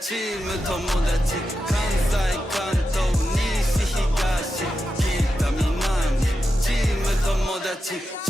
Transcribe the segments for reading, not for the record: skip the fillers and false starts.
チーム友達関西関東西東北南チーム友達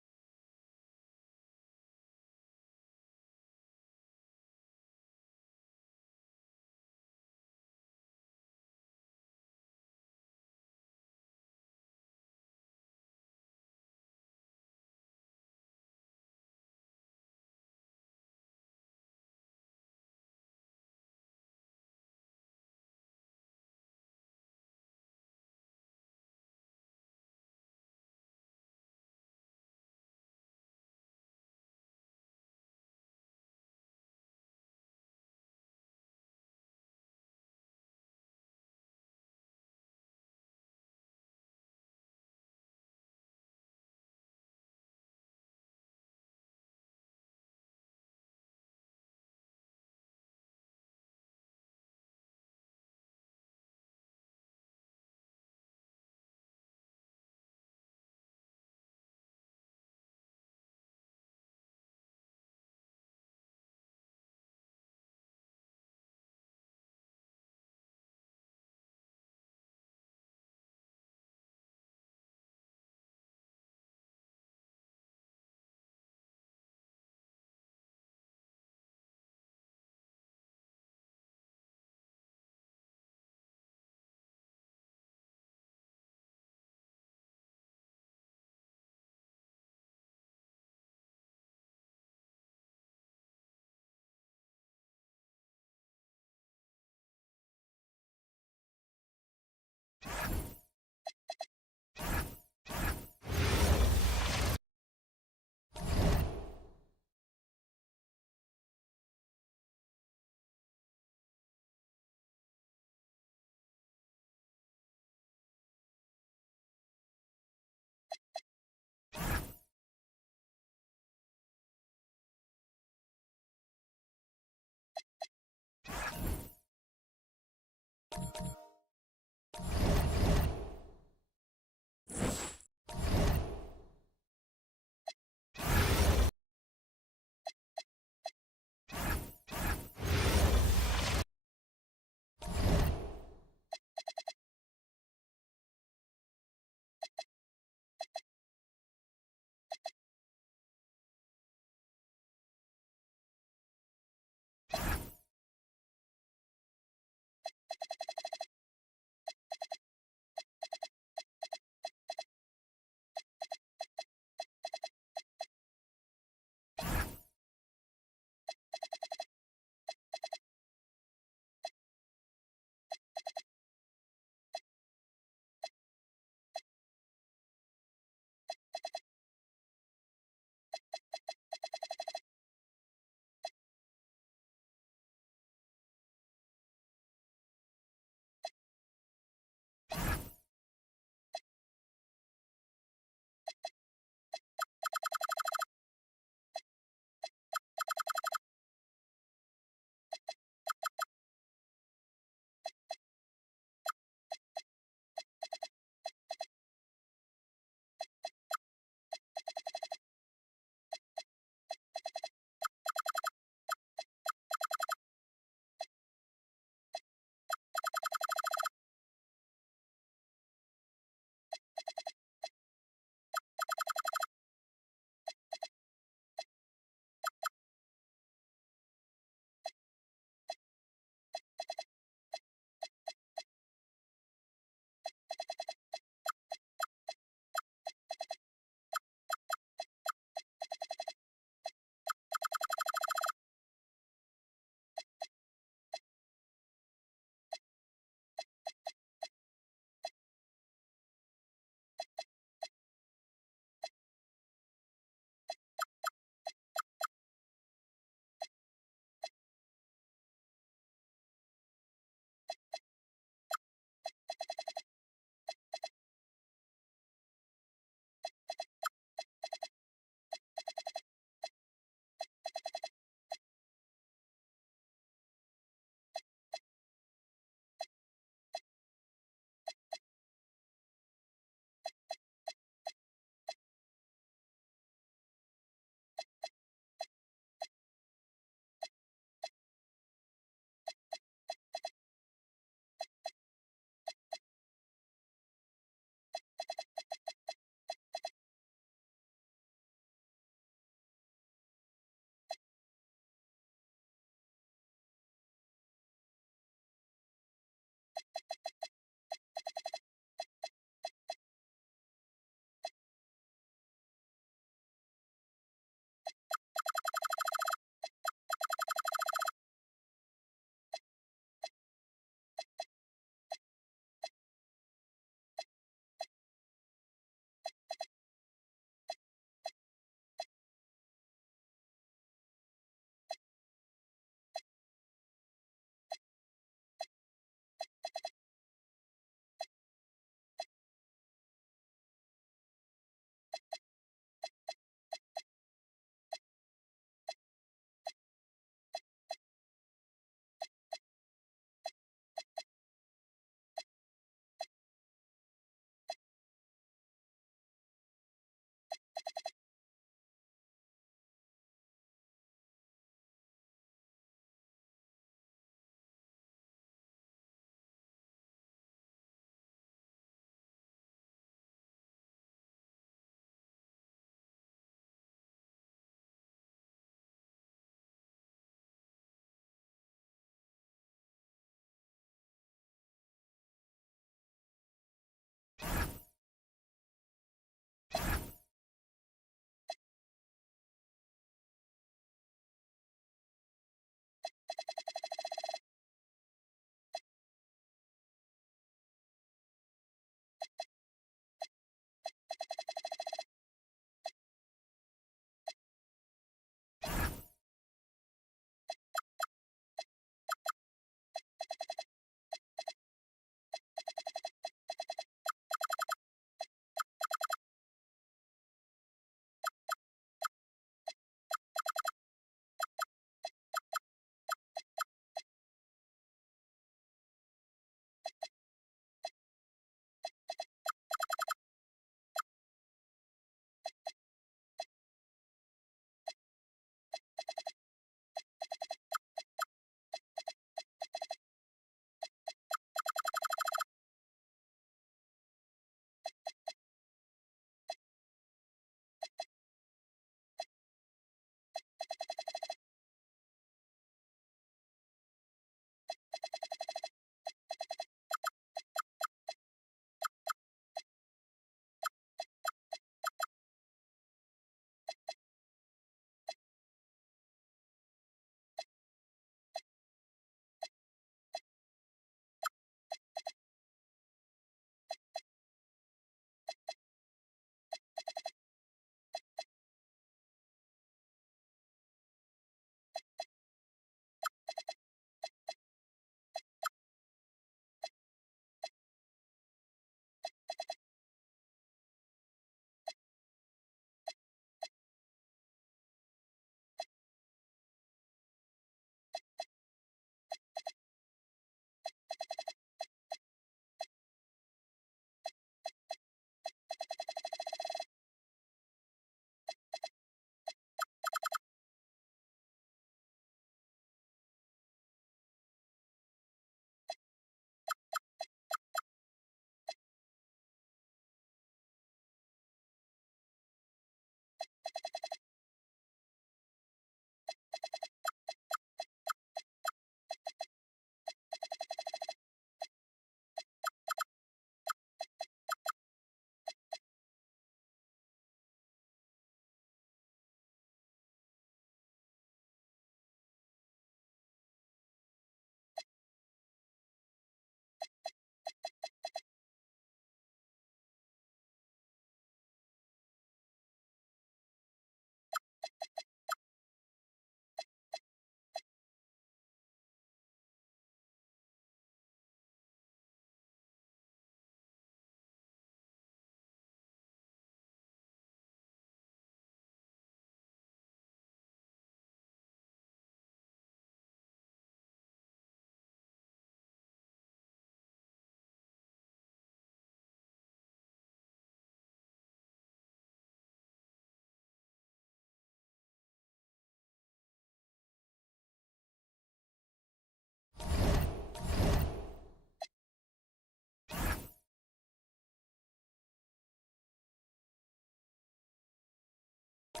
Now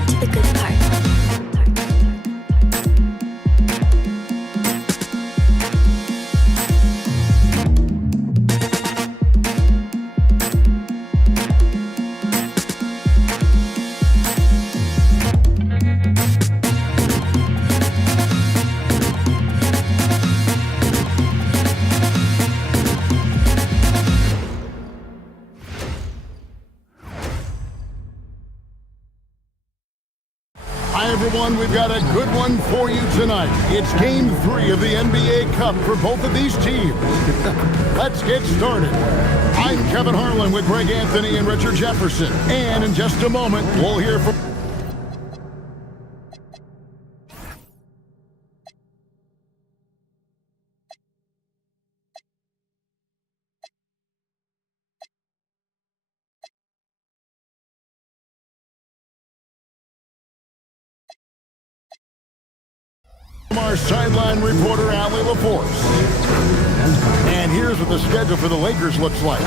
to the good part. Hi, everyone. We've got a good one for you tonight. It's Game 3 of the NBA Cup for both of these teams. Let's get started. I'm Kevin Harlan with Greg Anthony and Richard Jefferson. And in just a moment, we'll hear from... our sideline reporter, Allie LaForce. And here's what the schedule for the Lakers looks like.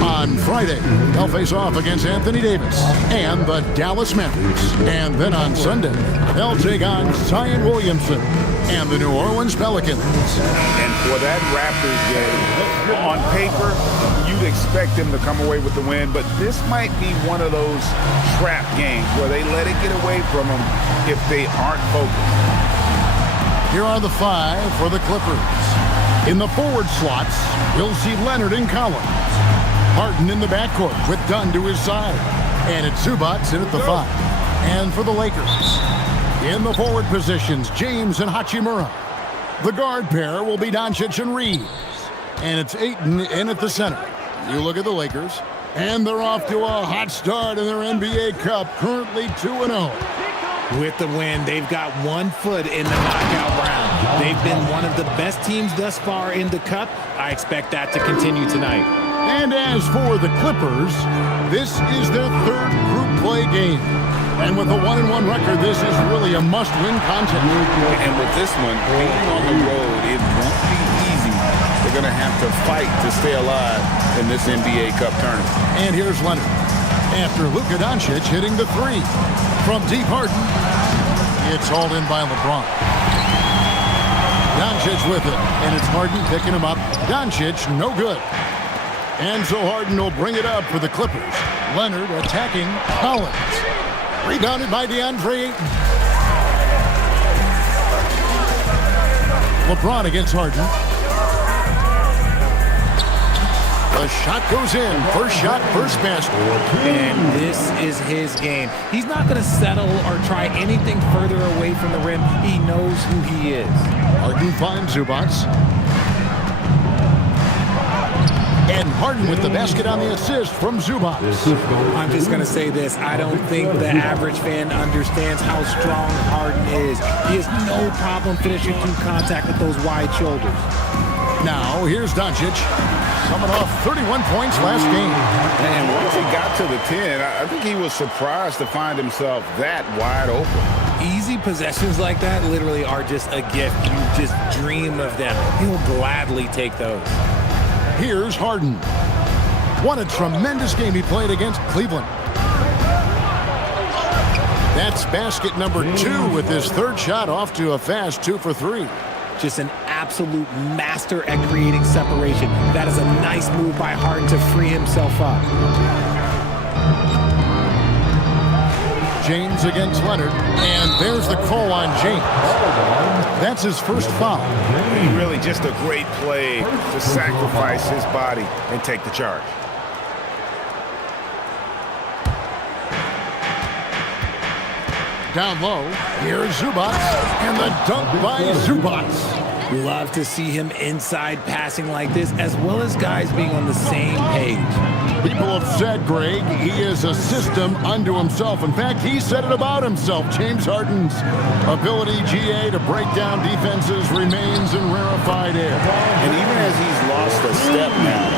On Friday, they'll face off against Anthony Davis and the Dallas Mavericks. And then on Sunday, they'll take on Zion Williamson and the New Orleans Pelicans. And for that Raptors game, on paper, you'd expect them to come away with the win, but this might be one of those trap games where they let it get away from them if they aren't focused. Here are the five for the Clippers. In the forward slots, we'll see Leonard and Collins. Harden in the backcourt with Dunn to his side. And it's Zubac in at the five. And for the Lakers, in the forward positions, James and Hachimura. The guard pair will be Doncic and Reeves. And it's Ayton in at the center. You look at the Lakers, and they're off to a hot start in their NBA Cup, currently 2-0. With the win, they've got 1 foot in the knockout round. They've been one of the best teams thus far in the Cup. I expect that to continue tonight. And as for the Clippers, this is their third group play game. And with a 1-1 record, this is really a must-win contest. And with this one, being on the road, it won't be easy. They're going to have to fight to stay alive in this NBA Cup tournament. And here's Leonard. After Luka Doncic hitting the three. From deep Harden, it's hauled in by LeBron. Doncic with it, and it's Harden picking him up. Doncic, no good. And so Harden will bring it up for the Clippers. Leonard attacking Collins. Rebounded by DeAndre Ayton. LeBron against Harden. The shot goes in. First shot, first basket. And this is his game. He's not going to settle or try anything further away from the rim. He knows who he is. Harden finds Zubac. And Harden with the basket on the assist from Zubac. I'm just going to say this. I don't think the average fan understands how strong Harden is. He has no problem finishing through contact with those wide shoulders. Now, here's Doncic. Coming off 31 points last game. And once he got to the 10, I think he was surprised to find himself that wide open. Easy possessions like that literally are just a gift. You just dream of them. He'll gladly take those. Here's Harden. What a tremendous game he played against Cleveland. That's basket number 2 with his third shot off to a fast 2 for 3. Just an absolute master at creating separation. That is a nice move by Harden to free himself up. James against Leonard, and there's the call on James. That's his first foul. Really just a great play to sacrifice his body and take the charge. Down low, here's Zubac, and the dunk by Zubac. Love to see him inside passing like this, as well as guys being on the same page. People have said, Greg, he is a system unto himself. In fact, he said it about himself. James Harden's ability, GA, to break down defenses remains in rarefied air. And even as he's lost a step now,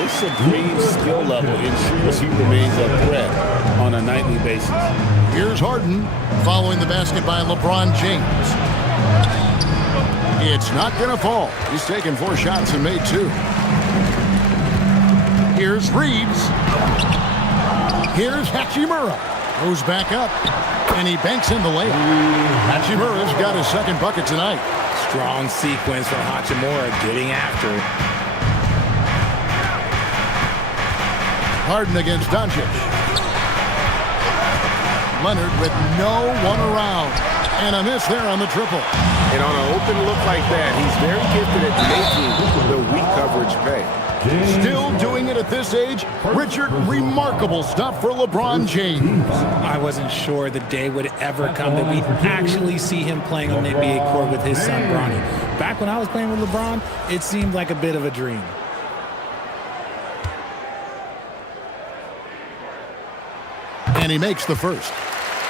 his supreme skill level ensures he remains a threat on a nightly basis. Here's Harden following the basket by LeBron James. It's not going to fall. He's taken 4 shots and made 2. Here's Reeves. Here's Hachimura. Goes back up, and he banks in the layup. Hachimura's got his second bucket tonight. Strong sequence from Hachimura getting after it. Harden against Doncic. Leonard with no one around. And a miss there on the triple. And on an open look like that, he's very gifted at making the weak coverage pay. Still doing it at this age. Richard, remarkable stuff for LeBron James. I wasn't sure the day would ever come that we'd actually see him playing on the NBA court with his son, Bronny. Back when I was playing with LeBron, it seemed like a bit of a dream. And he makes the first.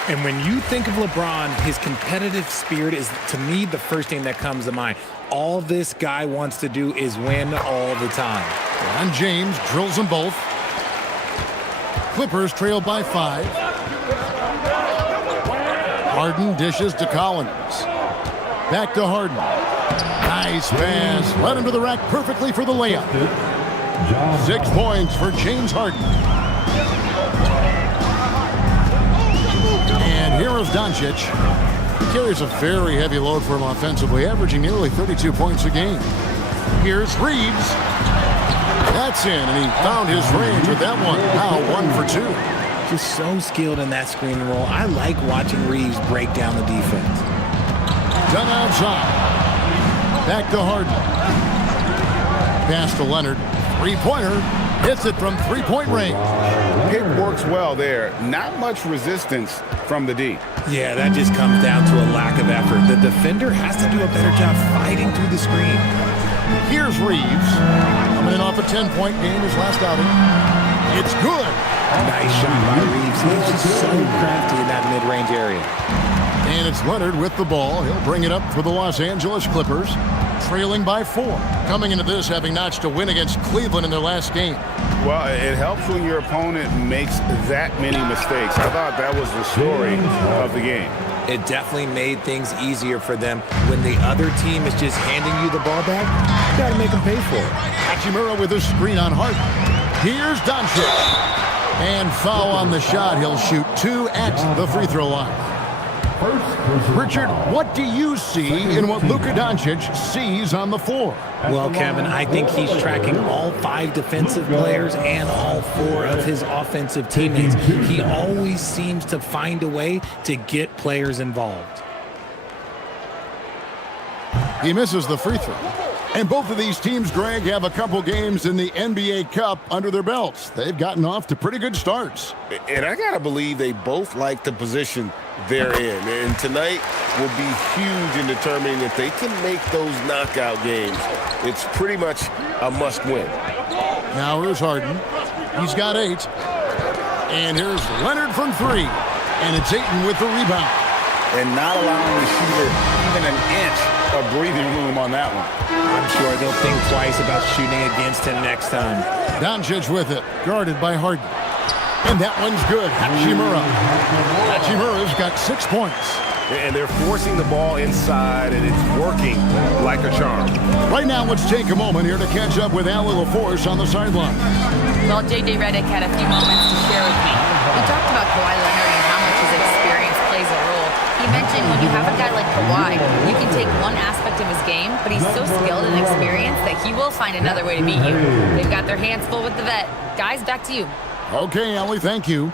And when you think of LeBron, his competitive spirit is, to me, the first thing that comes to mind. All this guy wants to do is win all the time. And James drills them both. Clippers trail by 5. Harden dishes to Collins. Back to Harden. Nice pass. Led him to the rack perfectly for the layup. 6 points for James Harden. And here is Doncic. He carries a very heavy load for him offensively, averaging nearly 32 points a game. Here's Reeves. That's in, and he found his range with that one. Now 1 for 2. Just so skilled in that screen and roll. I like watching Reeves break down the defense. Done outside. Back to Harden. Pass to Leonard. 3-pointer. Hits it from 3-point range. Pick works well there. Not much resistance from the D. Yeah, that just comes down to a lack of effort. The defender has to do a better job fighting through the screen. Here's Reeves. Coming in off a 10-point game his last outing. It's good. Nice shot by Reeves. He's just so crafty in that mid-range area. And it's Leonard with the ball. He'll bring it up for the Los Angeles Clippers, trailing by 4. Coming into this, having notched a win against Cleveland in their last game. Well, it helps when your opponent makes that many mistakes. I thought that was the story of the game. It definitely made things easier for them. When the other team is just handing you the ball back, you got to make them pay for it. Hachimura with a screen on Harden. Here's Doncic. And foul on the shot. He'll shoot 2 at the free throw line. Richard, what do you see in what Luka Doncic sees on the floor? Well, Kevin, I think he's tracking all 5 defensive players and all 4 of his offensive teammates. He always seems to find a way to get players involved. He misses the free throw. And both of these teams, Greg, have a couple games in the NBA Cup under their belts. They've gotten off to pretty good starts. And I got to believe they both like the position they're in. And tonight will be huge in determining if they can make those knockout games. It's pretty much a must-win. Now here's Harden. He's got 8. And here's Leonard from 3. And it's Ayton with the rebound. And not allowing the shooter even an inch of breathing room on that one. I'm sure they'll think twice about shooting against him next time. Doncic with it, guarded by Harden. And that one's good. Hachimura. Hachimura's got 6 points. And they're forcing the ball inside, and it's working like a charm. Right now, let's take a moment here to catch up with Allie LaForce on the sideline. Well, J.J. Redick had a few moments to share with me. We talked about Kawhi Leonard and how much his experience plays a role. He mentioned when you have a guy like Kawhi, you can take one aspect of his game, but he's so skilled and experienced that he will find another way to beat you. They've got their hands full with the vet. Guys, back to you. Okay, Allie, thank you.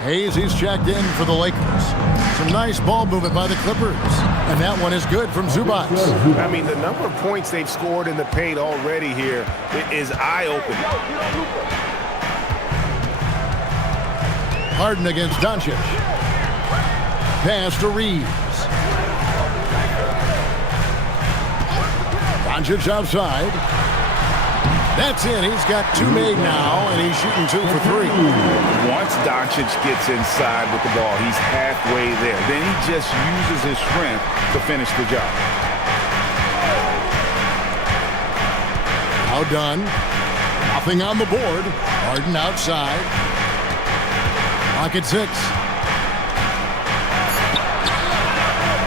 Hayes, he's checked in for the Lakers. Some nice ball movement by the Clippers. And that one is good from Zubac. I mean, the number of points they've scored in the paint already here is eye-opening. Harden against Doncic. Pass to Reeves. Doncic outside. That's in. He's got 2 made now, and he's shooting 2 for 3. Once Doncic gets inside with the ball, he's halfway there. Then he just uses his strength to finish the job. Now done. Nothing on the board. Harden outside. Clock at 6.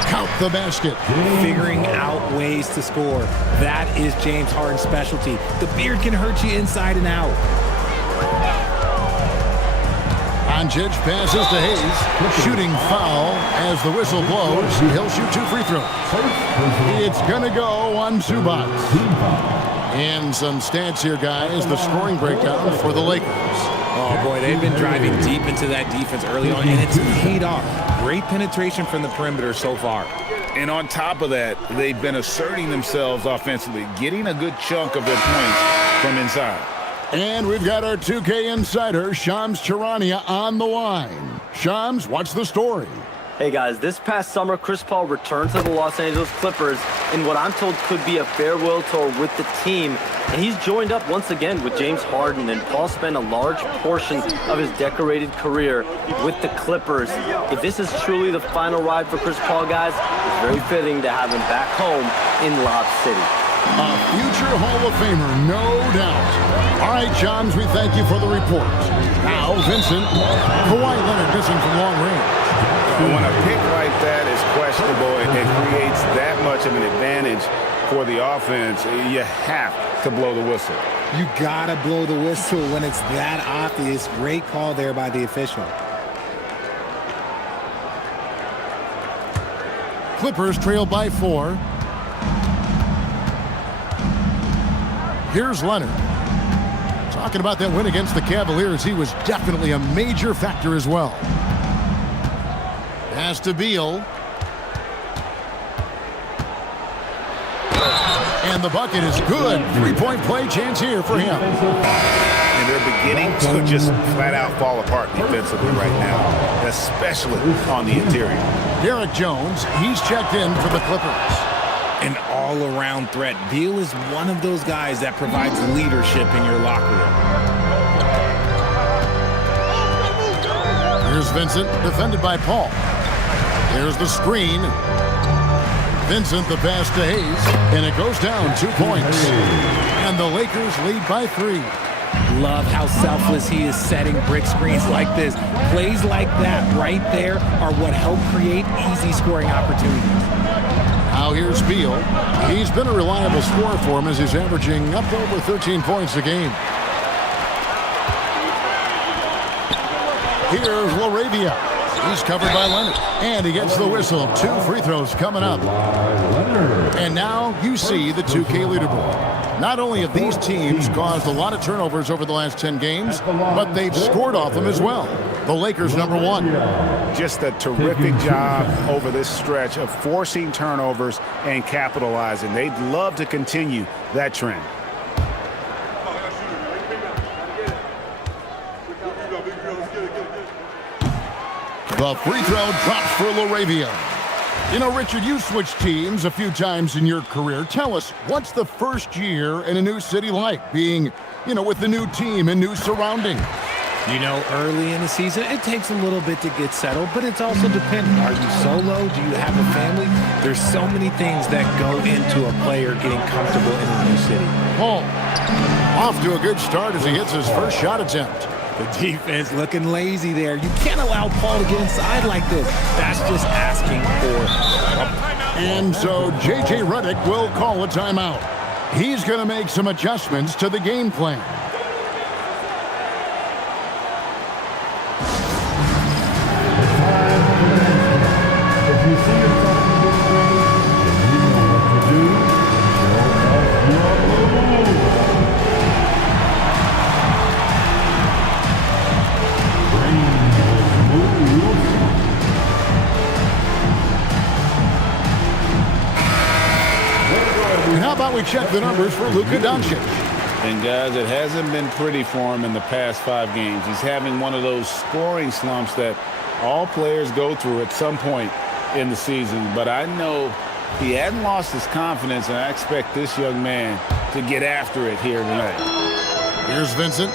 Count the basket. Figuring out ways to score. That is James Harden's specialty. The beard can hurt you inside and out. Doncic passes to Hayes. Shooting foul as the whistle blows. He'll shoot 2 free throws. It's going to go on Zubac. And some stats here, guys. The scoring breakdown for the Lakers. Oh, boy, they've been driving deep into that defense early on, and it's paid off. Great penetration from the perimeter so far. And on top of that, they've been asserting themselves offensively, getting a good chunk of their points from inside. And we've got our 2K insider, Shams Charania, on the line. Shams, what's the story? Hey guys, this past summer, Chris Paul returned to the Los Angeles Clippers in what I'm told could be a farewell tour with the team. And he's joined up once again with James Harden, and Paul spent a large portion of his decorated career with the Clippers. If this is truly the final ride for Chris Paul, guys, it's very fitting to have him back home in Lob City. A future Hall of Famer, no doubt. All right, Shams, we thank you for the report. Now, Vincent, Kawhi Leonard missing from long range. When a pick like that is questionable and it creates that much of an advantage for the offense, you have to blow the whistle. You gotta blow the whistle when it's that obvious. Great call there by the official. Clippers trail by 4. Here's Leonard. Talking about that win against the Cavaliers, he was definitely a major factor as well. Pass to Beal. And the bucket is good. 3-point play chance here for him. And they're beginning to just flat out fall apart defensively right now, especially on the interior. Derek Jones, he's checked in for the Clippers. An all-around threat. Beal is one of those guys that provides leadership in your locker room. Here's Vincent, defended by Paul. There's the screen. Vincent, the pass to Hayes, and it goes down 2 points. And the Lakers lead by 3. Love how selfless he is setting brick screens like this. Plays like that right there are what help create easy scoring opportunities. Now here's Beal. He's been a reliable scorer for him as he's averaging up over 13 points a game. Here's LaRavia. He's covered by Leonard. And he gets the whistle. 2 free throws coming up. And now you see the 2K leaderboard. Not only have these teams caused a lot of turnovers over the last 10 games, but they've scored off them as well. The Lakers #1. Just a terrific job over this stretch of forcing turnovers and capitalizing. They'd love to continue that trend. The free throw drops for LaRavia. You know, Richard, you switched teams a few times in your career. Tell us, what's the first year in a new city like, being, with the new team and new surroundings? Early in the season, it takes a little bit to get settled, but it's also dependent. Are you solo? Do you have a family? There's so many things that go into a player getting comfortable in a new city. Paul, off to a good start as he hits his first shot attempt. The defense looking lazy there. You can't allow Paul to get inside like this. That's just asking for. And so J.J. Redick will call a timeout. He's going to make some adjustments to the game plan. We check the numbers for Luka Doncic. And guys, it hasn't been pretty for him in the past 5 games. He's having one of those scoring slumps that all players go through at some point in the season. But I know He hadn't lost his confidence, and I expect this young man to get after it here tonight. Here's Vincent.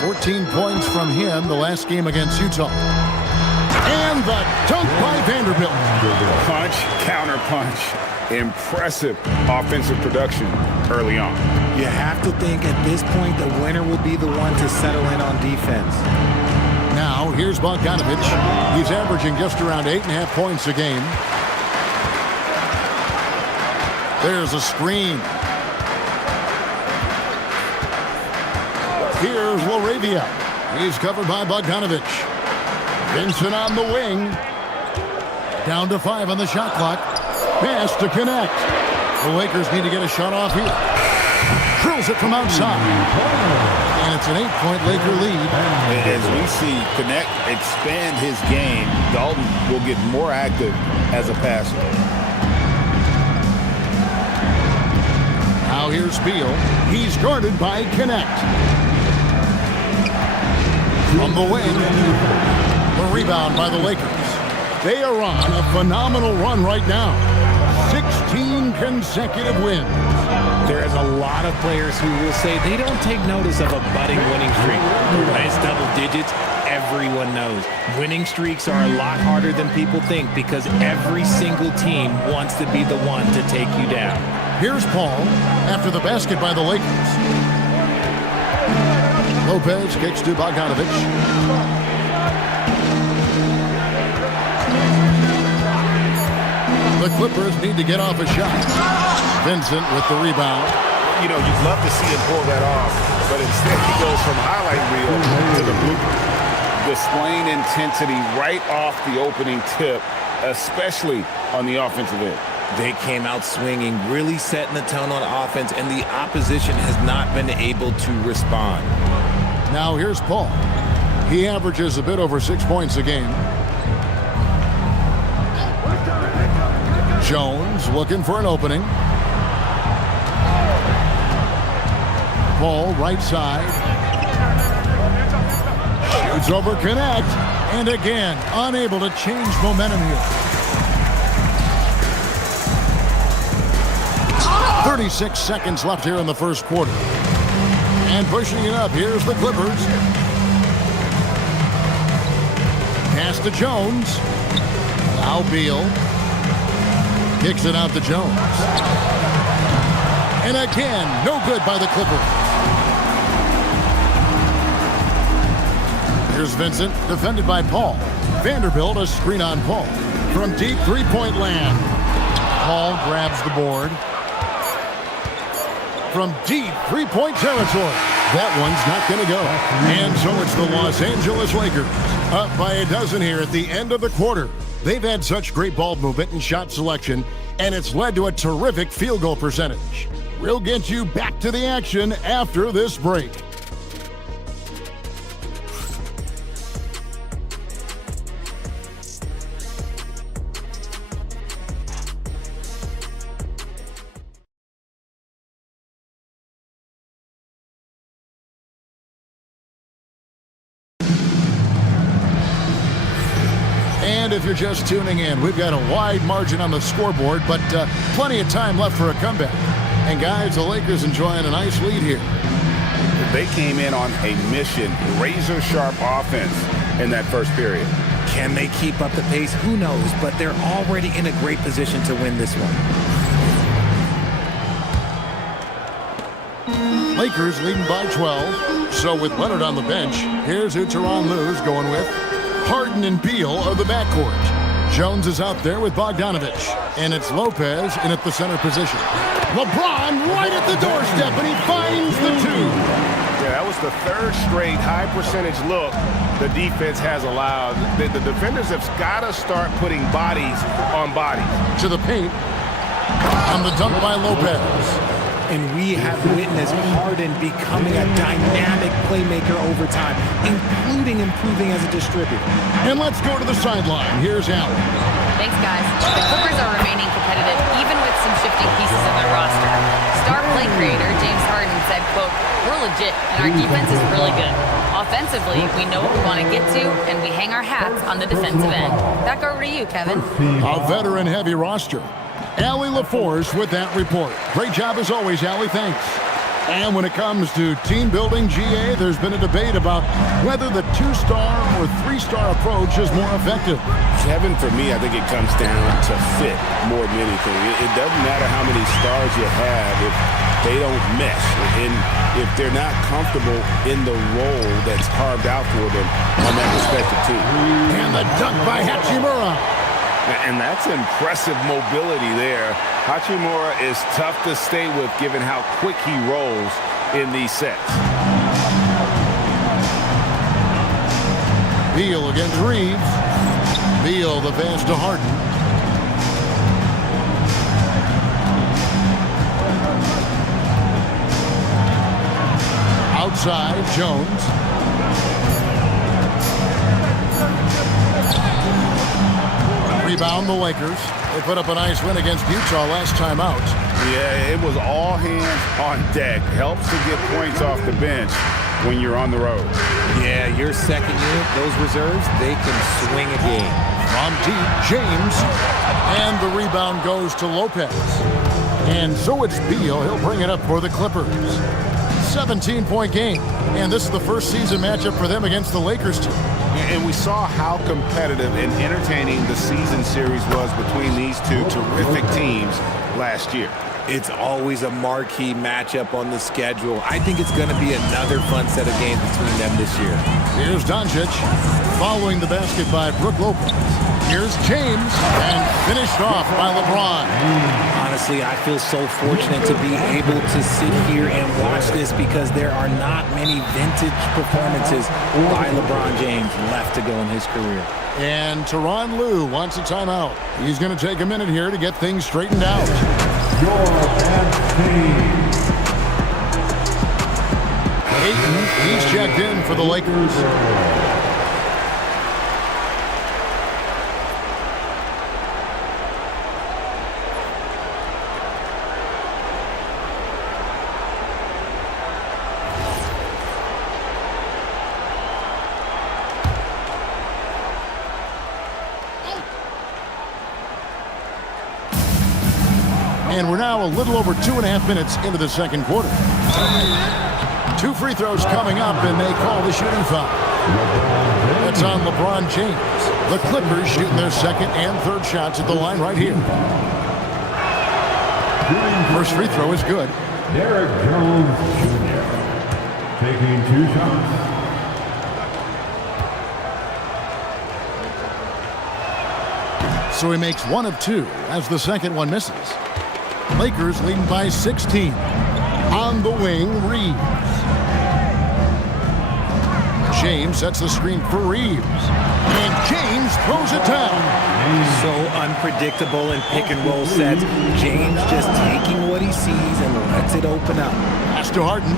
14 points from him the last game against Utah. And the dunk by Vanderbilt. Punch, counter punch. Impressive offensive production early on. You have to think at this point the winner will be the one to settle in on defense. Now, here's Bogdanovich. He's averaging just around 8.5 points a game. There's a screen. Here's Laravia. He's covered by Bogdanovich. Vincent on the wing. Down to 5 on the shot clock. Pass to connect. The Lakers need to get a shot off here. Drills it from outside. And it's an 8-point Laker lead. As we see Connect expand his game, Dalton will get more active as a passer. Now here's Beal. He's guarded by Connect. From the wing. The rebound by the Lakers. They are on a phenomenal run right now. 16 consecutive wins. There's a lot of players who will say they don't take notice of a budding winning streak. But when it's double digits, everyone knows. Winning streaks are a lot harder than people think because every single team wants to be the one to take you down. Here's Paul after the basket by the Lakers. Lopez kicks to Bogdanovich. The Clippers need to get off a shot. Vincent with the rebound. You know, you'd love to see him pull that off, but instead he goes from highlight reel to the bloopers. Displaying intensity right off the opening tip, especially on the offensive end. They came out swinging, really setting the tone on offense, and the opposition has not been able to respond. Now here's Paul. He averages a bit over 6 points a game. Jones looking for an opening. Paul right side. Shoots over Connect. And again, unable to change momentum here. 36 seconds left here in the first quarter. And pushing it up, here's the Clippers. Pass to Jones. Now Beal. Kicks it out to Jones. And again, no good by the Clippers. Here's Vincent, defended by Paul. Vanderbilt, a screen on Paul. From deep three-point land. Paul grabs the board. From deep three-point territory. That one's not going to go. And so it's the Los Angeles Lakers. Up by a dozen here at the end of the quarter. They've had such great ball movement and shot selection, and it's led to a terrific field goal percentage. We'll get you back to the action after this break. And if you're just tuning in, we've got a wide margin on the scoreboard, but plenty of time left for a comeback. And guys, the Lakers enjoying a nice lead here. They came in on a mission, razor-sharp offense in that first period. Can they keep up the pace? Who knows, but they're already in a great position to win this one. Lakers leading by 12. So with Leonard on the bench, here's who Tyronn Lue's going with. Harden and Beal are the backcourt. Jones is out there with Bogdanovich. And it's Lopez in at the center position. LeBron right at the doorstep, and he finds the two. Yeah, that was the third straight high-percentage look the defense has allowed. The defenders have got to start putting bodies on bodies. To the paint. On the dunk by Lopez. And we have witnessed Harden becoming a dynamic playmaker over time, including improving as a distributor. And let's go to the sideline. Here's Allen. Thanks, guys. The Clippers are remaining competitive, even with some shifting pieces of their roster. Star play creator James Harden said, quote, "We're legit, and our defense is really good. Offensively, we know what we want to get to, and we hang our hats on the defensive end." Back over to you, Kevin. A veteran-heavy roster. Allie LaForce with that report. Great job as always, Allie. Thanks. And when it comes to team building, GA, there's been a debate about whether the 2-star or 3-star approach is more effective. Kevin, for me, I think it comes down to fit more than anything. It doesn't matter how many stars you have if they don't mesh, and if they're not comfortable in the role that's carved out for them on that respective team. And the dunk by Hachimura. And that's impressive mobility there. Hachimura is tough to stay with given how quick he rolls in these sets. Beal against Reeves. Beal the pass to Harden. Outside, Jones. Rebound the Lakers. They put up a nice win against Utah last time out. Yeah, it was all hands on deck. Helps to get points off the bench when you're on the road. Yeah, your second unit, those reserves, they can swing a game. From deep, James. And the rebound goes to Lopez. And so it's Beal. He'll bring it up for the Clippers. 17-point game. And this is the first season matchup for them against the Lakers team. And we saw how competitive and entertaining the season series was between these two terrific teams last year. It's always a marquee matchup on the schedule. I think it's going to be another fun set of games between them this year. Here's Doncic following the basket by Brook Lopez. Here's James and finished off by LeBron. Honestly, I feel so fortunate to be able to sit here and watch this because there are not many vintage performances by LeBron James left to go in his career. And Tyronn Lue wants a timeout. He's going to take a minute here to get things straightened out. Ayton, he's checked in for the Lakers. And we're now a little over 2.5 minutes into the second quarter. 2 free throws coming up, and they call the shooting foul. That's on LeBron James. The Clippers shooting their second and third shots at the line right here. First free throw is good. Derek Jones Jr. taking 2 shots. So he makes 1 of 2 as the second one misses. Lakers leading by 16. On the wing, Reeves. James sets the screen for Reeves. And James throws it down. So unpredictable in pick-and-roll sets. James just taking what he sees and lets it open up. Pass to Harden.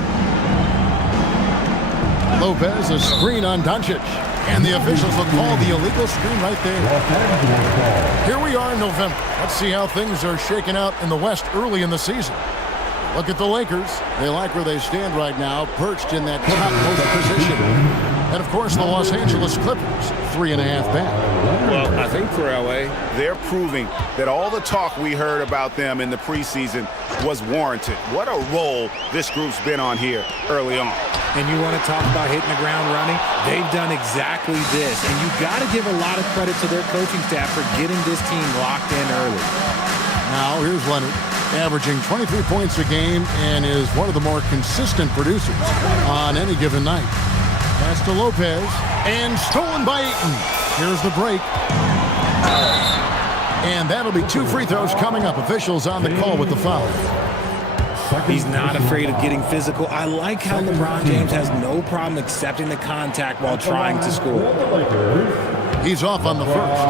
Lopez, a screen on Doncic. And the officials will call the illegal screen right there. Here we are in November. Let's see how things are shaking out in the West early in the season. Look at the Lakers. They like where they stand right now, perched in that topmost position. And, of course, the Los Angeles Clippers, 3.5 back. Well, I think for L.A., they're proving that all the talk we heard about them in the preseason was warranted. What a role this group's been on here early on. And you want to talk about hitting the ground running? They've done exactly this. And you got to give a lot of credit to their coaching staff for getting this team locked in early. Now, here's Leonard, averaging 23 points a game and is one of the more consistent producers on any given night. Pass to Lopez, and stolen by Ayton. Here's the break. And that'll be 2 free throws coming up. Officials on the call with the foul. He's not afraid of getting physical. I like how LeBron James has no problem accepting the contact while trying to score. He's off on the first.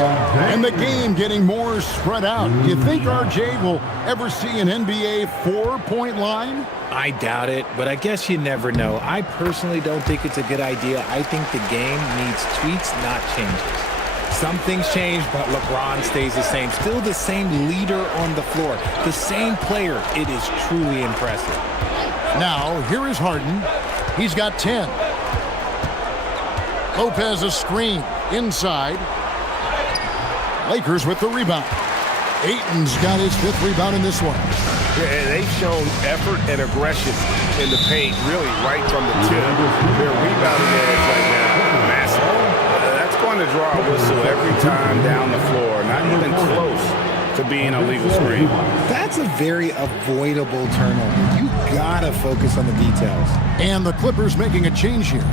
And the game getting more spread out. Do you think RJ will ever see an NBA 4-point line? I doubt it, but I guess you never know. I personally don't think it's a good idea. I think the game needs tweaks, not changes. Some things change, but LeBron stays the same. Still the same leader on the floor. The same player. It is truly impressive. Now, here is Harden. He's got 10. Lopez a screen inside. Lakers with the rebound. Ayton's got his 5th rebound in this one. Yeah, and they've shown effort and aggression in the paint, really right from the tip. Their rebounding edge right now, massive. That's going to draw a whistle every time down the floor. Not even close to being a legal screen. That's a very avoidable turnover. You gotta focus on the details. And the Clippers making a change here.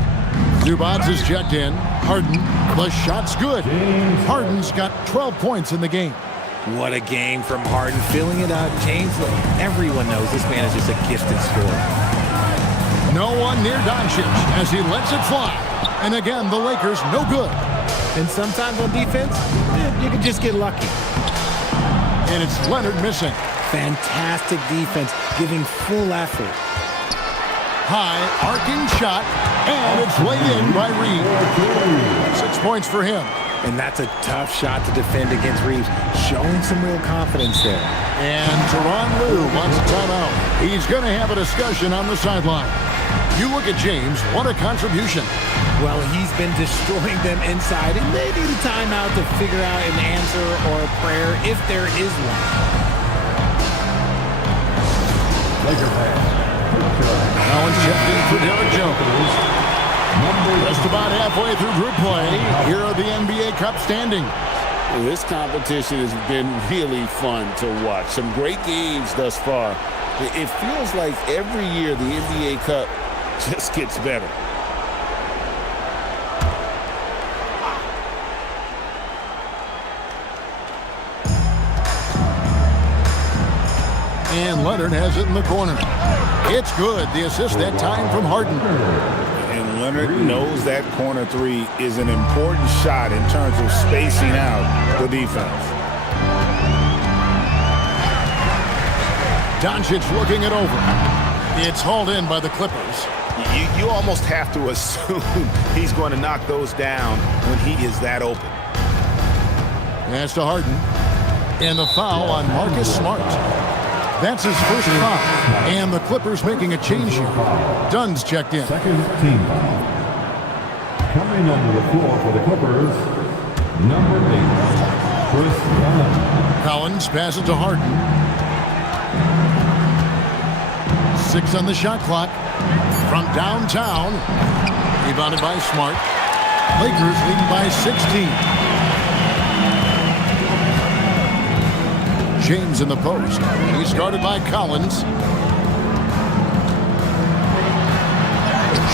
Zubats is checked in. Harden, the shot's good. Harden's got 12 points in the game. What a game from Harden, filling it up. James, everyone knows this man is just a gifted scorer. No one near Doncic as he lets it fly. And again, the Lakers no good. And sometimes on defense, you can just get lucky. And it's Leonard missing. Fantastic defense, giving full effort. High, arcing shot, and it's laid in by Reeves. 6 points for him. And that's a tough shot to defend against Reeves, showing some real confidence there. And Tyronn Lue wants a timeout. He's going to have a discussion on the sideline. You look at James, what a contribution. Well, he's been destroying them inside, and they need a timeout to figure out an answer or a prayer if there is one. Collins checked in for Derek Jones. Just about halfway through group play, here are the NBA Cup standings. This competition has been really fun to watch. Some great games thus far. It feels like every year the NBA Cup just gets better. And Leonard has it in the corner. It's good. The assist that time from Harden. And Leonard knows that corner three is an important shot in terms of spacing out the defense. Doncic looking it over. It's hauled in by the Clippers. You almost have to assume he's going to knock those down when he is that open. Pass to Harden. And the foul on Marcus Smart. That's his first foul. And the Clippers making a change here. Dunn's checked in. Second team foul. Coming onto the floor for the Clippers, number 8, Chris Dunn. Collins passes to Harden. 6 on the shot clock. From downtown. Rebounded by Smart. Lakers leading by 16. James in the post. He's guarded by Collins.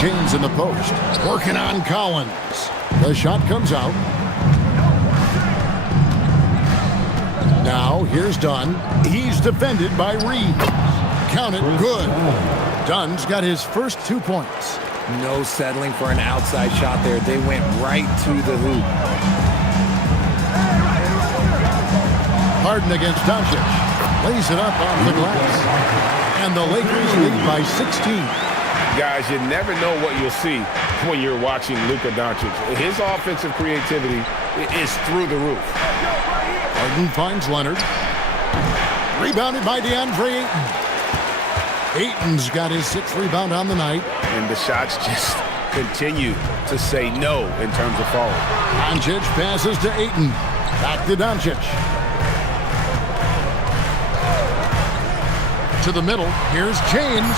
James in the post. Working on Collins. The shot comes out. Now here's Dunn. He's defended by Reeves. Count it, good. Dunn's got his first 2 points. No settling for an outside shot there. They went right to the hoop. Harden against Doncic. Lays it up off the glass. And the Lakers lead by 16. Guys, you never know what you'll see when you're watching Luka Doncic. His offensive creativity is through the roof. Harden finds Leonard. Rebounded by DeAndre Ayton. Ayton's got his 6th rebound on the night. And the shots just continue to say no in terms of falling. Doncic passes to Ayton. Back to Doncic. To the middle. Here's James.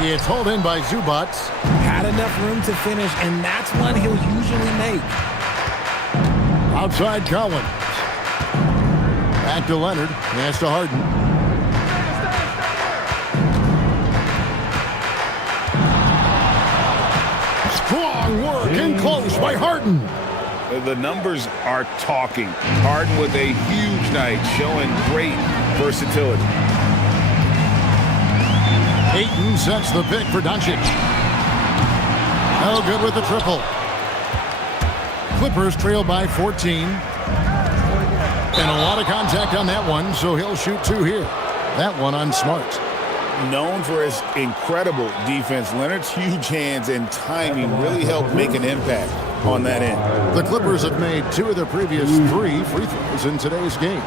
It's hauled in by Zubats. Had enough room to finish, and that's one he'll usually make. Outside Collins. Back to Leonard. Pass to Harden. Strong work in close by Harden. The numbers are talking. Harden with a huge night, showing great versatility. Ayton sets the pick for Doncic. No good with the triple. Clippers trail by 14. And a lot of contact on that one, so he'll shoot 2 here. That one on Smart. Known for his incredible defense, Leonard's huge hands and timing really helped make an impact on that end. The Clippers have made 2 of their previous 3 free throws in today's game.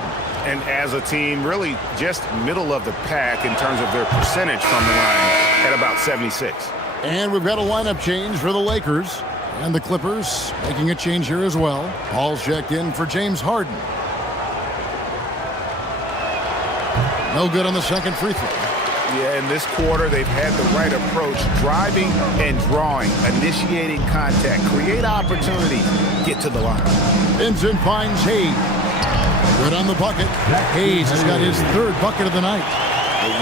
And as a team, really just middle of the pack in terms of their percentage from the line at about 76. And we've got a lineup change for the Lakers. And the Clippers making a change here as well. Paul's checked in for James Harden. No good on the second free throw. Yeah, in this quarter, they've had the right approach, driving and drawing, initiating contact, create opportunities, get to the line. Vincent finds Hayes. Good on the bucket. Hayes has got his third bucket of the night.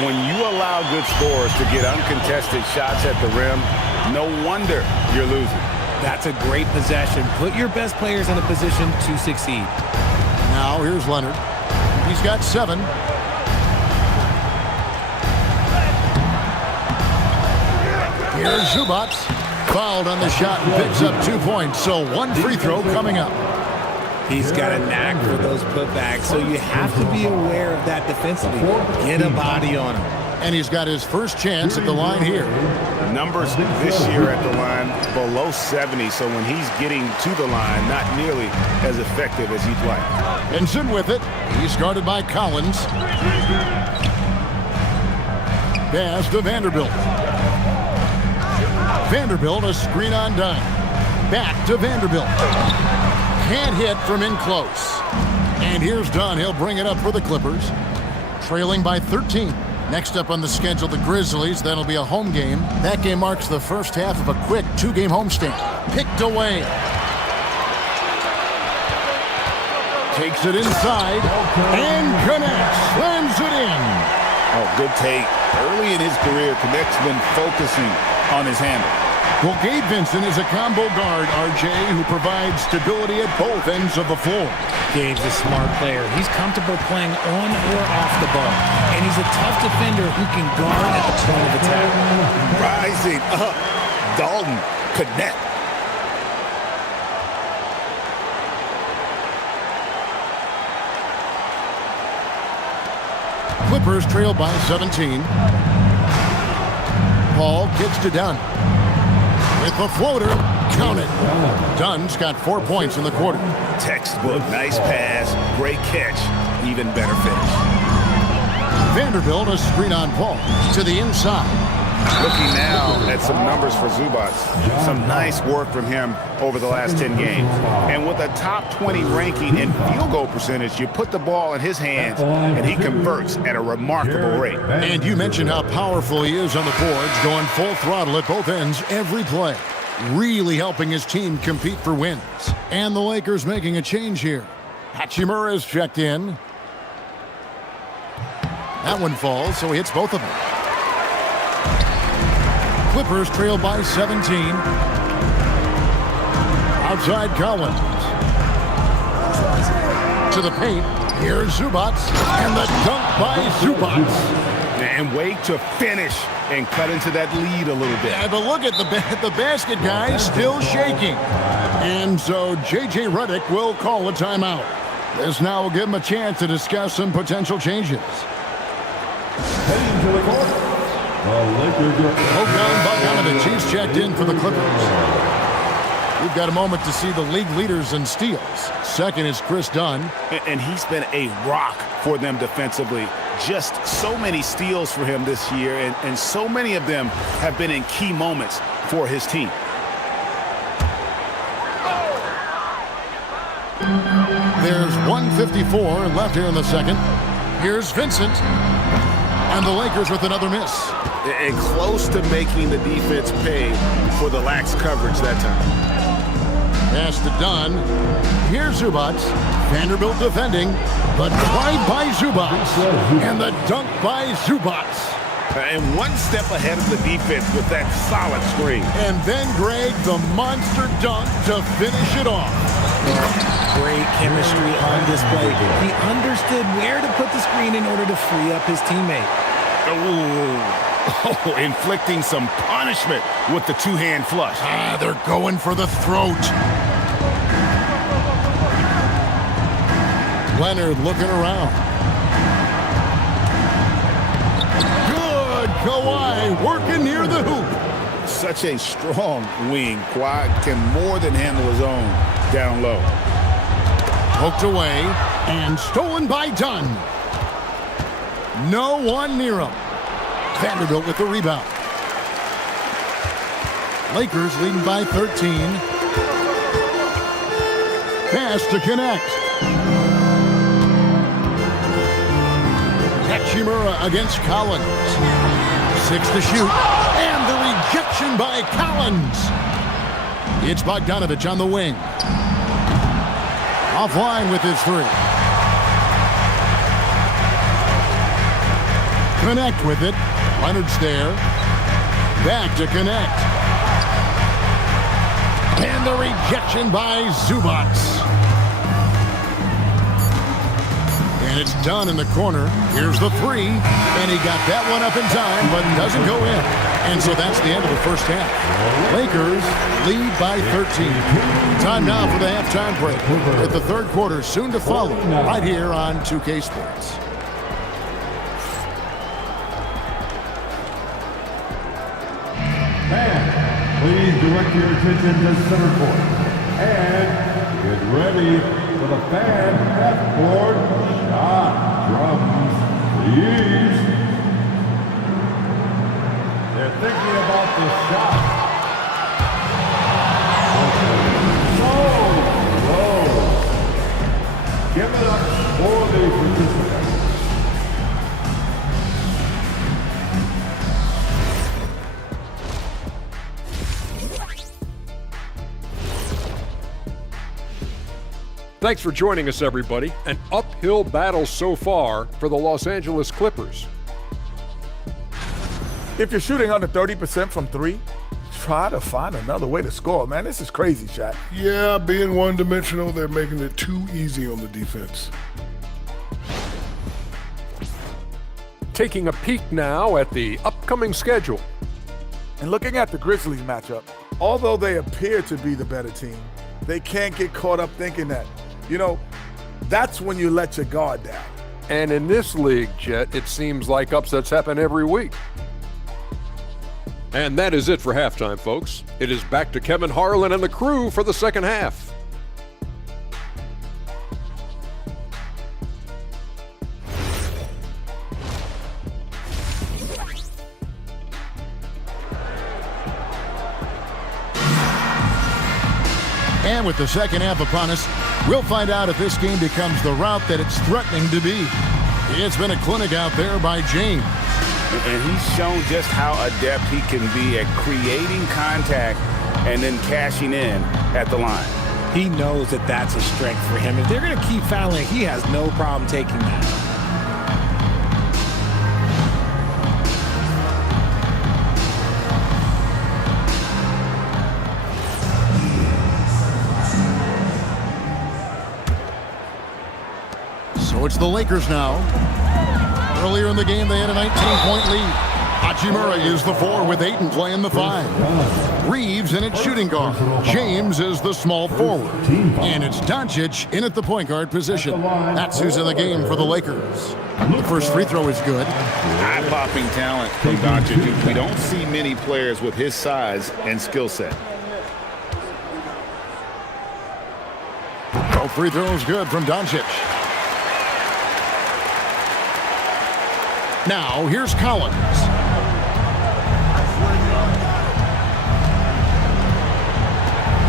When you allow good scorers to get uncontested shots at the rim, no wonder you're losing. That's a great possession. Put your best players in a position to succeed. Now here's Leonard. He's got 7. Here's Zubac. Fouled on the shot and picks up 2 points. So 1 free throw coming up. He's got a knack for those putbacks, so you have to be aware of that defensively. Get a body on him. And he's got his first chance at the line here. Numbers this year at the line below 70, so when he's getting to the line, not nearly as effective as he'd like. Benson with it. He's guarded by Collins. Pass to Vanderbilt. Vanderbilt, a screen on Dunn. Back to Vanderbilt. Can't hit from in close. And here's Dunn. He'll bring it up for the Clippers. Trailing by 13. Next up on the schedule, the Grizzlies. That'll be a home game. That game marks the first half of a quick 2-game homestand. Picked away. Takes it inside and connects. Slams it in. Oh, good take. Early in his career, Connect's been focusing on his handle. Well, Gabe Vincent is a combo guard, RJ, who provides stability at both ends of the floor. Gabe's a smart player. He's comfortable playing on or off the ball. And he's a tough defender who can guard at the point of attack. Rising up. Dalton, Connect. Clippers trail by 17. Paul kicks to Dunn. With the floater, count it. Dunn's got 4 points in the quarter. Textbook, nice pass, great catch, even better finish. Vanderbilt, a screen on Paul to the inside. Looking now at some numbers for Zubac. Some nice work from him over the last 10 games. And with a top 20 ranking in field goal percentage, you put the ball in his hands and he converts at a remarkable rate. And you mentioned how powerful he is on the boards, going full throttle at both ends every play. Really helping his team compete for wins. And the Lakers making a change here. Hachimura is checked in. That one falls, so he hits both of them. Clippers trail by 17. Outside Collins. To the paint. Here's Zubac. And the dunk by Zubac. And wait to finish and cut into that lead a little bit. Yeah, but look at the basket guy still shaking. And so J.J. Redick will call a timeout. This now will give him a chance to discuss some potential changes. Heading to the court, the Lakers Bogdan Bogdanovic, he's checked in for the Clippers. We've got a moment to see the league leaders in steals. Second is Chris Dunn. And he's been a rock for them defensively. Just so many steals for him this year, and so many of them have been in key moments for his team. There's 1:54 left here in the second. Here's Vincent. And the Lakers with another miss. And close to making the defense pay for the lax coverage that time. Pass to Dunn. Here's Zubac. Vanderbilt defending, but drive by Zubac. And the dunk by Zubac. And one step ahead of the defense with that solid screen. And then Greg, the monster dunk to finish it off. Great chemistry on display. He understood where to put the screen in order to free up his teammate. Oh, inflicting some punishment with the two-hand flush. They're going for the throat. Leonard looking around. Good, Kawhi working near the hoop. Such a strong wing. Kawhi can more than handle his own down low. Poked away and stolen by Dunn. No one near him. Vanderbilt with the rebound. Lakers leading by 13. Pass to connect. Hachimura against Collins. 6 to shoot. And the rejection by Collins. It's Bogdanovich on the wing. Offline with his 3. Connect with it. Leonard's there. Back to connect. And the rejection by Zubac. And it's done in the corner. Here's the 3. And he got that one up in time, but doesn't go in. And so that's the end of the first half. Lakers lead by 13. Time now for the halftime break, with the third quarter soon to follow right here on 2K Sports. And please direct your attention to center court. And get ready for the fan half-court shot. Drums, please. They're thinking about the shot. So close. Give it up for the participants. Thanks for joining us, everybody. An uphill battle so far for the Los Angeles Clippers. If you're shooting under 30% from 3, try to find another way to score, man. This is crazy, Shaq. Yeah, being one-dimensional, they're making it too easy on the defense. Taking a peek now at the upcoming schedule. And looking at the Grizzlies matchup, although they appear to be the better team, they can't get caught up thinking that. You know, that's when you let your guard down. And in this league, Jet, it seems like upsets happen every week. And that is it for halftime, folks. It is back to Kevin Harlan and the crew for the second half. And with the second half upon us, we'll find out if this game becomes the route that it's threatening to be. It's been a clinic out there by James. And he's shown just how adept he can be at creating contact and then cashing in at the line. He knows that that's a strength for him. If they're going to keep fouling, he has no problem taking that. So it's the Lakers now. Earlier in the game, they had a 19-point lead. Hachimura is the 4 with Ayton playing the 5. Reeves in at shooting guard. James is the small forward. And it's Doncic in at the point guard position. That's who's in the game for the Lakers. The first free throw is good. Eye-popping talent from Doncic. We don't see many players with his size and skill set. Both free throws good from Doncic. Now, here's Collins.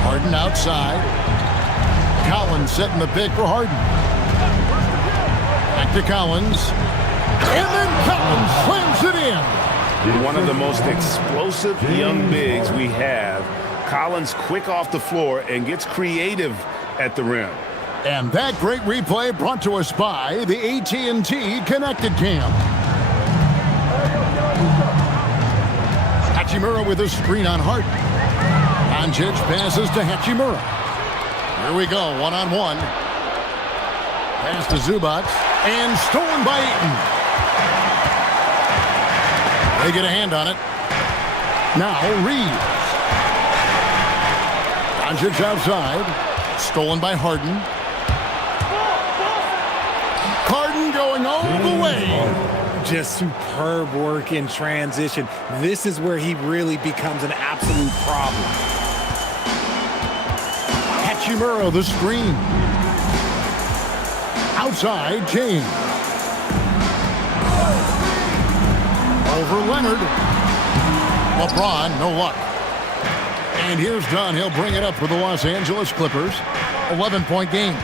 Harden outside. Collins setting the pick for Harden. Back to Collins. And then Collins slams it in. One of the most explosive young bigs we have. Collins quick off the floor and gets creative at the rim. And that great replay brought to us by the AT&T Connected Cam. Hachimura with a screen on Harden. Doncic passes to Hachimura. Here we go, one-on-one. Pass to Zubac, and stolen by Ayton. They get a hand on it. Now Reeves. Doncic outside, stolen by Harden. Harden going all the way. Just superb work in transition. This is where he really becomes an absolute problem. Hachimura the screen. Outside, James. Over Leonard. LeBron, no luck. And here's Dunn. He'll bring it up for the Los Angeles Clippers. 11-point game.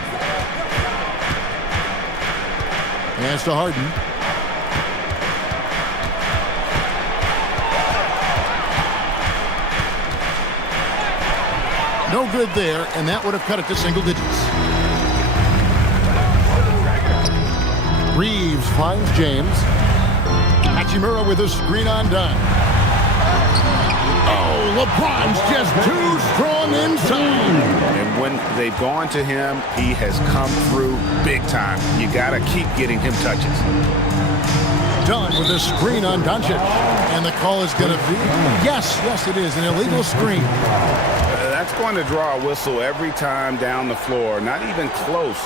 Pass to Harden. No good there, and that would have cut it to single digits. Reeves finds James. Hachimura with a screen on done. Oh, LeBron's just too strong inside. And when they've gone to him, he has come through big time. You got to keep getting him touches. Done with a screen on Doncic. And the call is going to be, yes, it is, an illegal screen. That's going to draw a whistle every time down the floor, not even close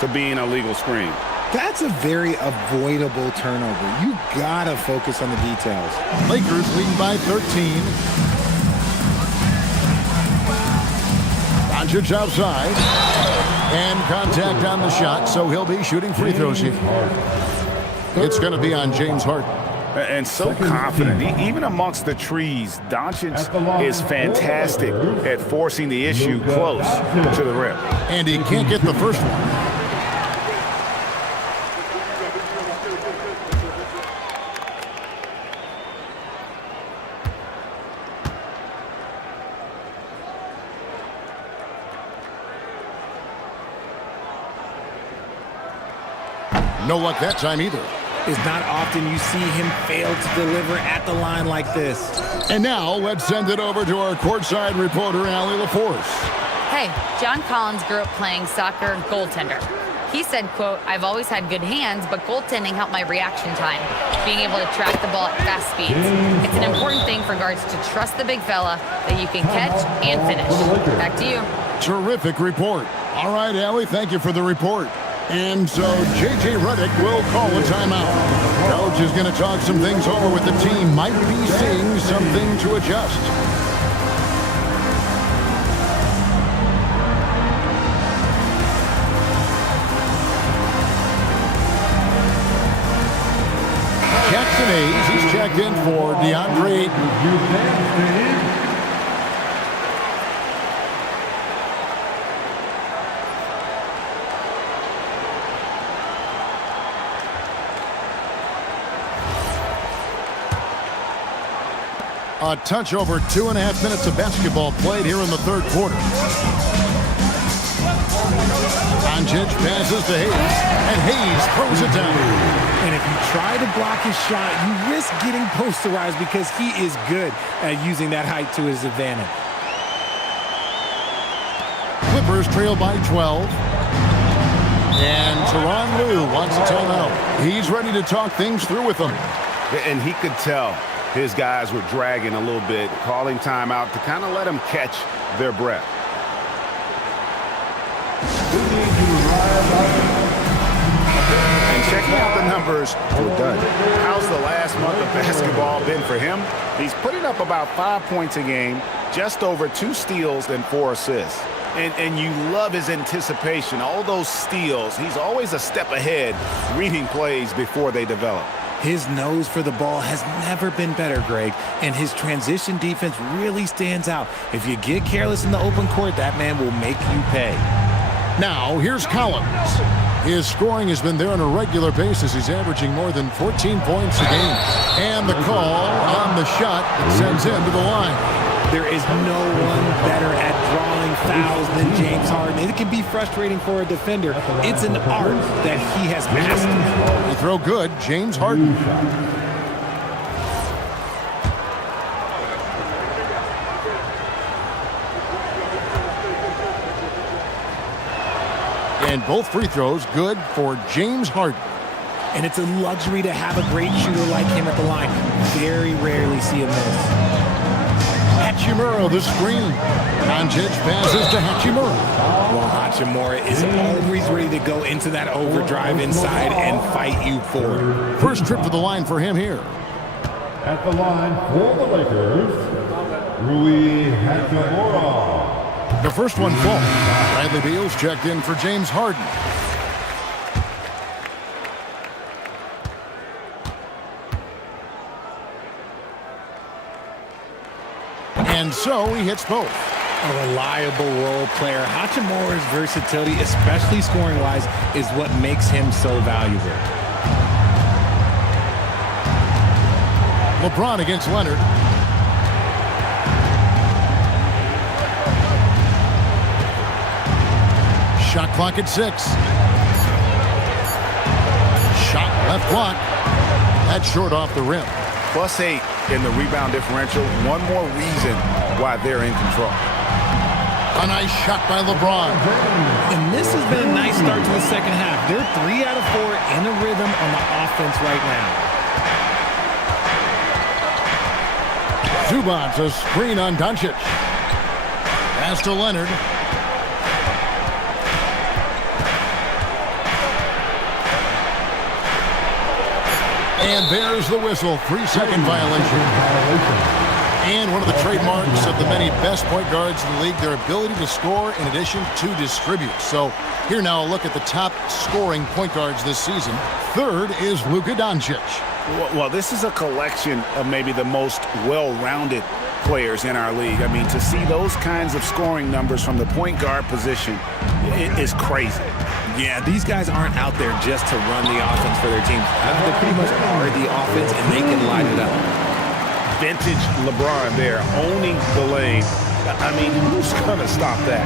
to being a legal screen. That's a very avoidable turnover. You gotta focus on the details. Lakers leading by 13. Doncic outside. And contact on the shot, so he'll be shooting free throws here. It's going to be on James Harden. And so confident. Even amongst the trees, Doncic is fantastic at forcing the issue close to the rim. And he can't get the first one. No luck that time either. It's not often you see him fail to deliver at the line like this. And now let's send it over to our courtside reporter, Allie LaForce. Hey, John Collins grew up playing soccer goaltender. He said, quote, "I've always had good hands, but goaltending helped my reaction time, being able to track the ball at fast speeds. It's an important thing for guards to trust the big fella that you can catch and finish." Back to you. Terrific report. All right, Allie, thank you for the report. And so J.J. Redick will call a timeout. Coach is going to talk some things over with the team. Might be seeing something to adjust. Jackson Hayes, he's checked in for DeAndre Ayton. A touch over 2.5 minutes of basketball played here in the third quarter. Doncic passes to Hayes, and Hayes throws it down. And if you try to block his shot, you risk getting posterized because he is good at using that height to his advantage. Clippers trail by 12. And Tyronn Lue wants a timeout. He's ready to talk things through with them. And he could tell his guys were dragging a little bit, calling timeout to kind of let them catch their breath. And checking out the numbers for Dunn. How's the last month of basketball been for him? He's putting up about 5 points a game, just over 2 steals and 4 assists. And you love his anticipation. All those steals, he's always a step ahead, reading plays before they develop. His nose for the ball has never been better, Greg, and his transition defense really stands out. If you get careless in the open court, that man will make you pay. Now, here's Collins. His scoring has been there on a regular basis. He's averaging more than 14 points a game. And the call on the shot that sends him to the line. There is no one better at drawing fouls than James Harden. It can be frustrating for a defender. It's an art that he has mastered. The throw good, James Harden. And both free throws good for James Harden. And it's a luxury to have a great shooter like him at the line. Very rarely see him miss. Hachimura, the screen. Doncic passes to Hachimura. Well, Hachimura is always ready to go into that overdrive inside and fight you forward. First trip to the line for him here. At the line for the Lakers, Rui Hachimura. The first one falls. Bradley Beal's checked in for James Harden. And so he hits both. A reliable role player. Hachimura's versatility, especially scoring-wise, is what makes him so valuable. LeBron against Leonard. Shot clock at 6. Shot left block. That's short off the rim. +8 in the rebound differential. One more reason why they're in control. A nice shot by LeBron. And this has been a nice start to the second half. They're 3 out of 4 in a rhythm on the offense right now. Zubac's a screen on Doncic. Pass to Leonard. And there's the whistle. 3-second violation. And one of the trademarks of the many best point guards in the league, their ability to score in addition to distribute. So here now a look at the top scoring point guards this season. Third is Luka Doncic. Well, this is a collection of maybe the most well-rounded players in our league. I mean, to see those kinds of scoring numbers from the point guard position is crazy. Yeah, these guys aren't out there just to run the offense for their teams. They pretty much are the offense, and they can light it up. Vintage LeBron there, owning the lane. I mean, who's going to stop that?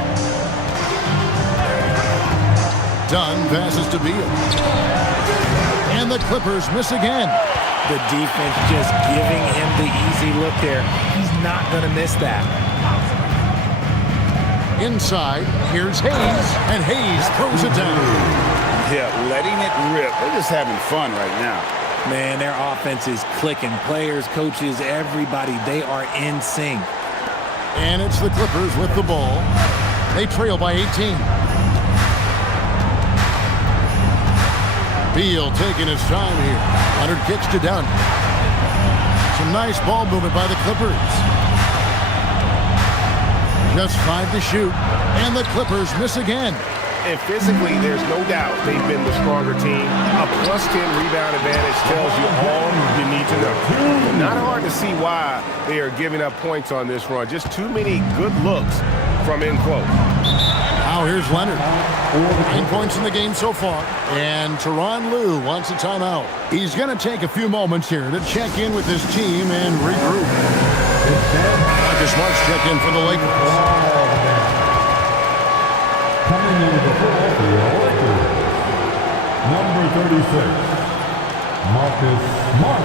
Dunn passes to Beal. And the Clippers miss again. The defense just giving him the easy look there. He's not going to miss that. Inside, here's Hayes, and Hayes throws it down. Yeah, letting it rip. They're just having fun right now. Man, their offense is clicking. Players, coaches, everybody, they are in sync. And it's the Clippers with the ball. They trail by 18. Beal taking his time here. Leonard kicks to Dunn. Some nice ball movement by the Clippers. Just 5 to shoot. And the Clippers miss again. And physically, there's no doubt they've been the stronger team. A +10 rebound advantage tells you all you need to know. Not hard to see why they are giving up points on this run. Just too many good looks from in close. Now here's Leonard. 9 points in the game so far. And Tyronn Lue wants a timeout. He's going to take a few moments here to check in with his team and regroup. Marcus Smart's check in for the Lakers. Coming into the field, number 36, Marcus Smart.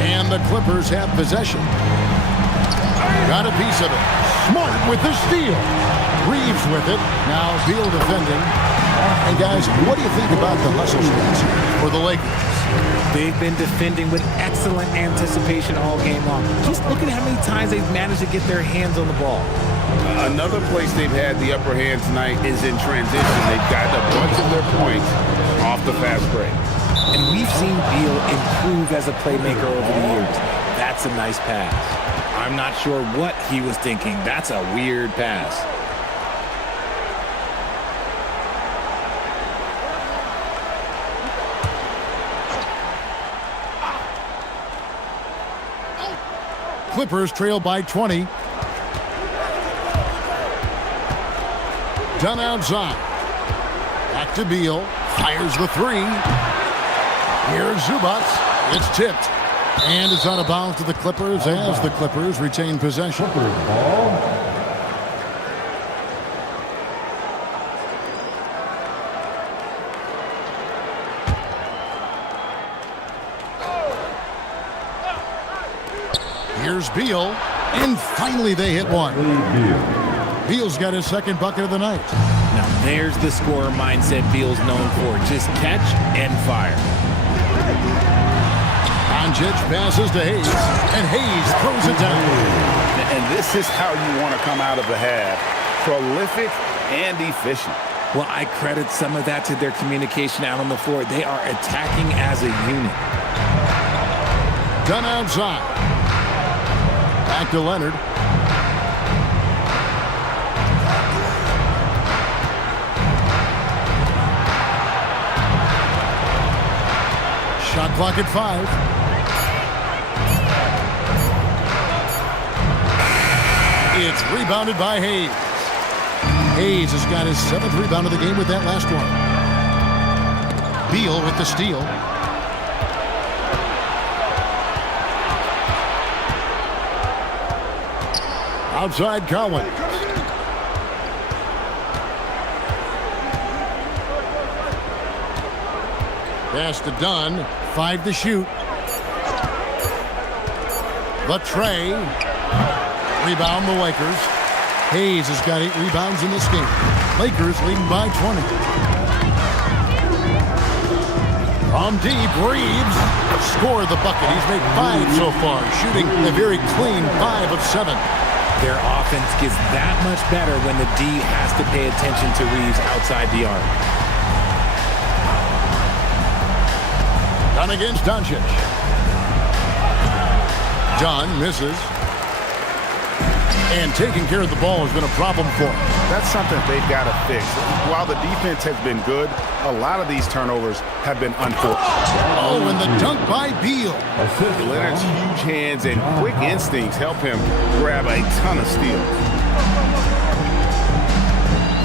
And the Clippers have possession. Got a piece of it. Smart with the steal. Reeves with it. Now Beal defending. And guys, what do you think about the hustle stats for the Lakers? They've been defending with excellent anticipation all game long. Just look at how many times they've managed to get their hands on the ball. Another place they've had the upper hand tonight is in transition. They've gotten a bunch of their points off the fast break. And we've seen Beal improve as a playmaker over the years. That's a nice pass. I'm not sure what he was thinking. That's a weird pass. Clippers trail by 20. Dunn outside. Back to Beal. Fires the 3. Here's Zubac. It's tipped. And it's out of bounds to the Clippers as the Clippers retain possession. Clippers ball. Here's Beal, and finally they hit one. Beal's got his second bucket of the night. Now there's the scorer mindset Beal's known for. Just catch and fire. Doncic passes to Hayes, and Hayes throws it down. And this is how you want to come out of the half. Prolific and efficient. Well, I credit some of that to their communication out on the floor. They are attacking as a unit. Dunn outside. Back to Leonard. Shot clock at 5. It's rebounded by Hayes. Hayes has got his 7th rebound of the game with that last one. Beal with the steal. Outside Collins. Pass to Dunn. 5 to shoot. The tray. Rebound the Lakers. Hayes has got 8 rebounds in this game. Lakers leading by 20. From deep, Reeves scored the bucket. He's made 5 so far, shooting a very clean 5 of 7. Their offense gets that much better when the D has to pay attention to Reeves outside the arc. Dunn against Doncic. Dunn misses. And taking care of the ball has been a problem for him. That's something they've got to fix. While the defense has been good, a lot of these turnovers have been unfortunate. Oh, and the dunk by Beal. Leonard's huge hands and quick instincts help him grab a ton of steals.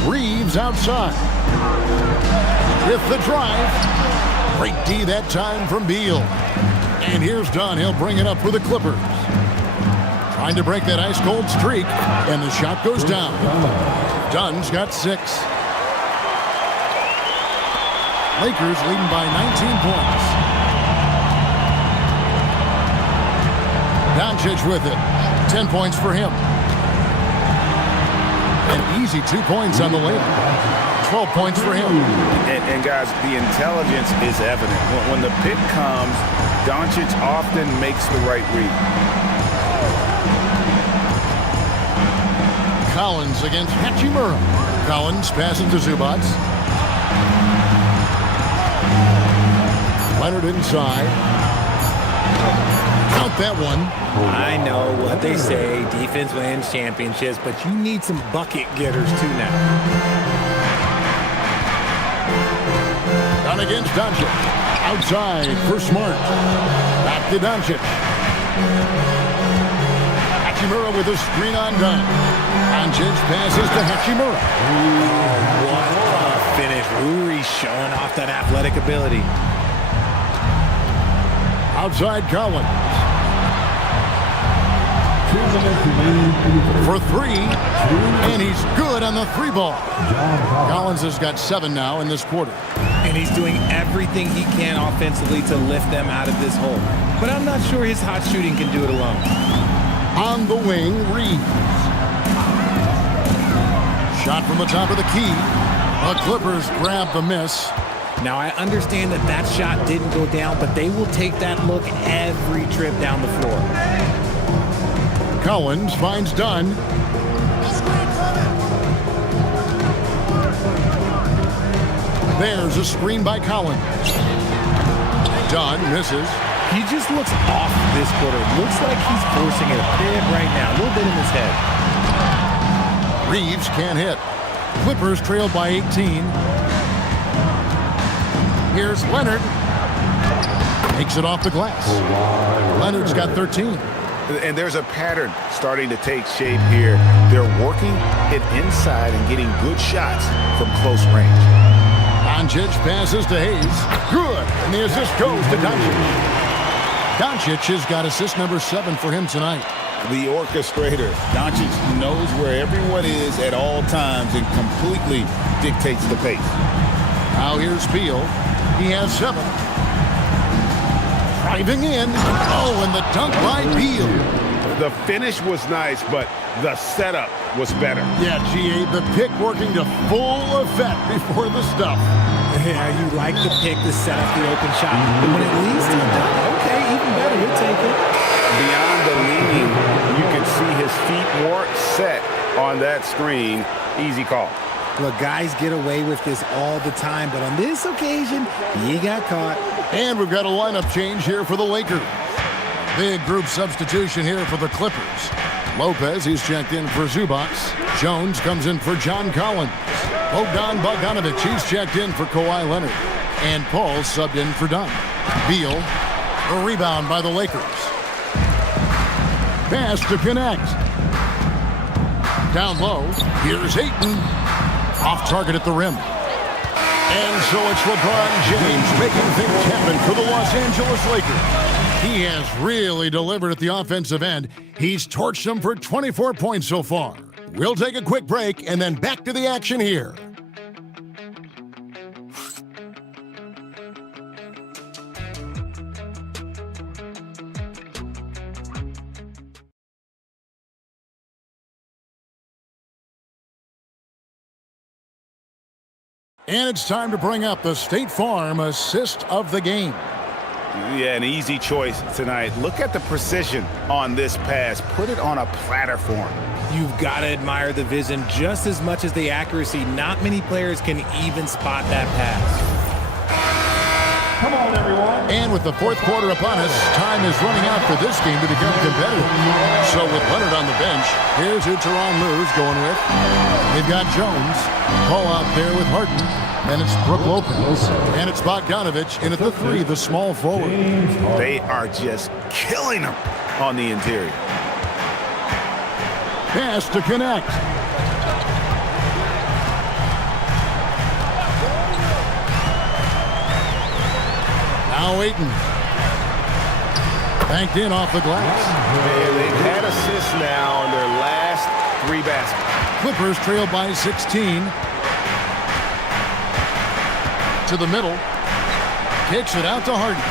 Reeves outside. With the drive. Great D that time from Beal. And here's Dunn. He'll bring it up for the Clippers. Trying to break that ice-cold streak, and the shot goes down. Dunn's got 6. Lakers leading by 19 points. Doncic with it. 10 points for him. An easy 2 points on the layup. 12 points for him. And guys, the intelligence is evident. When the pick comes, Doncic often makes the right read. Collins against Hachimura. Collins passes to Zubac. Leonard inside. Count that one. I know what they say, defense wins championships, but you need some bucket getters too now. Dunn against Doncic. Outside for Smart. Back to Doncic. Hachimura with a screen on Dunn. Doncic passes to Hachimura. Oh, what a finish. Uri showing off that athletic ability. Outside Collins. For 3. And he's good on the 3 ball. Collins has got 7 now in this quarter. And he's doing everything he can offensively to lift them out of this hole. But I'm not sure his hot shooting can do it alone. On the wing, Reeves. Shot from the top of the key. The Clippers grab the miss. Now, I understand that that shot didn't go down, but they will take that look every trip down the floor. Collins finds Dunn. There's a screen by Collins. Dunn misses. He just looks off this quarter. Looks like he's forcing it a bit right now. A little bit in his head. Reeves can't hit. Clippers trailed by 18. Here's Leonard. Takes it off the glass. Leonard's got 13. And there's a pattern starting to take shape here. They're working it inside and getting good shots from close range. Doncic passes to Hayes. Good. And the assist goes to Doncic. Doncic has got assist number 7 for him tonight. The orchestrator. Doncic knows where everyone is at all times and completely dictates the pace. Now here's Beal. He has 7. Driving in. Oh, and the dunk by Beal. The finish was nice, but the setup was better. Yeah, GA, the pick working to full effect before the stuff. Yeah, you like the pick to set up the open shot. But when it leads to the dunk, okay, even better, we'll take it. Beyond the leaning, you can see his feet weren't set on that screen. Easy call. Look, guys get away with this all the time, but on this occasion, he got caught. And we've got a lineup change here for the Lakers. Big group substitution here for the Clippers. Lopez, he's checked in for Zubac. Jones comes in for John Collins. Bogdan Bogdanovic, he's checked in for Kawhi Leonard. And Paul subbed in for Dunn. Beal, a rebound by the Lakers. Pass to connect. Down low, here's Ayton. Off target at the rim. And so it's LeBron James making things happen for the Los Angeles Lakers. He has really delivered at the offensive end. He's torched them for 24 points so far. We'll take a quick break and then back to the action here. And it's time to bring up the State Farm assist of the game. Yeah, an easy choice tonight. Look at the precision on this pass. Put it on a platter form. You've got to admire the vision just as much as the accuracy. Not many players can even spot that pass. Come on, everyone. And with the fourth quarter upon us, time is running out for this game to become competitive. So with Leonard on the bench, here's who Teron Lue's going with. They've got Jones, Paul out there with Harden, and it's Brook Lopez. And it's Bogdanovich in at the 3, the small forward. They are just killing them on the interior. Pass to connect. Now Ayton. Banked in off the glass. And they've had assists now on their last 3 baskets. Clippers trail by 16. To the middle. Kicks it out to Harden.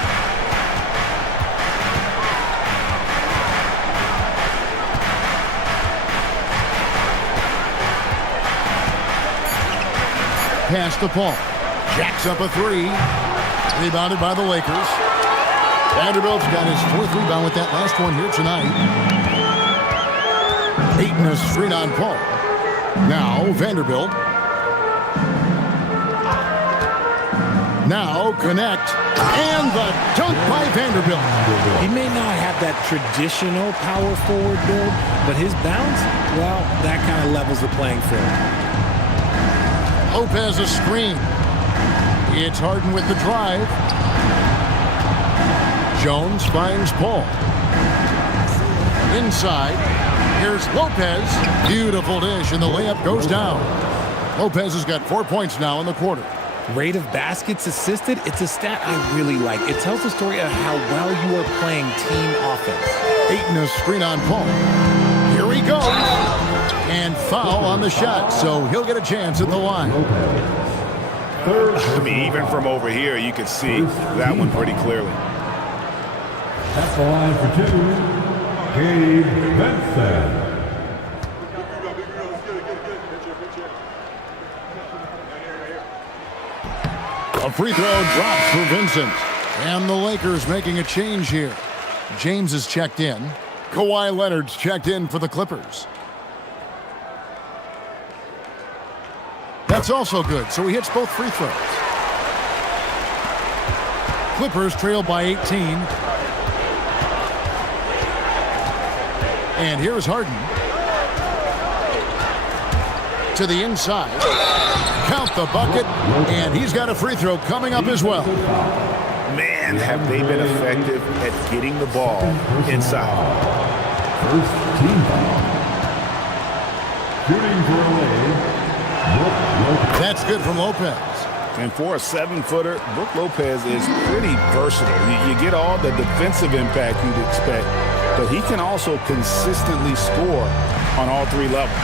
Pass to Paul. Jacks up a 3. Rebounded by the Lakers. Vanderbilt's got his 4th rebound with that last one here tonight. Ayton a screen on Paul. Now Vanderbilt. Now connect. And the dunk by Vanderbilt. He may not have that traditional power forward build, but his bounce, well, that kind of levels the playing field. Lopez a screen. It's Harden with the drive. Jones finds Paul. Inside. Here's Lopez. Beautiful dish, and the layup goes down. Lopez has got 4 points now in the quarter. Rate of baskets assisted, it's a stat I really like. It tells the story of how well you are playing team offense. Ayton a screen on Paul. Here he goes. And foul on the shot, so he'll get a chance at the line. I mean, even from over here, you can see that one pretty clearly. At the line for 2, Gabe Vincent. A free throw drops for Vincent. And the Lakers making a change here. James is checked in. Kawhi Leonard's checked in for the Clippers. That's also good, so he hits both free throws. Clippers trail by 18. And here's Harden. To the inside. Count the bucket, and he's got a free throw coming up as well. Man, have they been effective at getting the ball inside. First team foul. Shooting for a lead. That's good from Lopez. And for a 7-footer, Brook Lopez is pretty versatile. You get all the defensive impact you'd expect, but he can also consistently score on all 3 levels.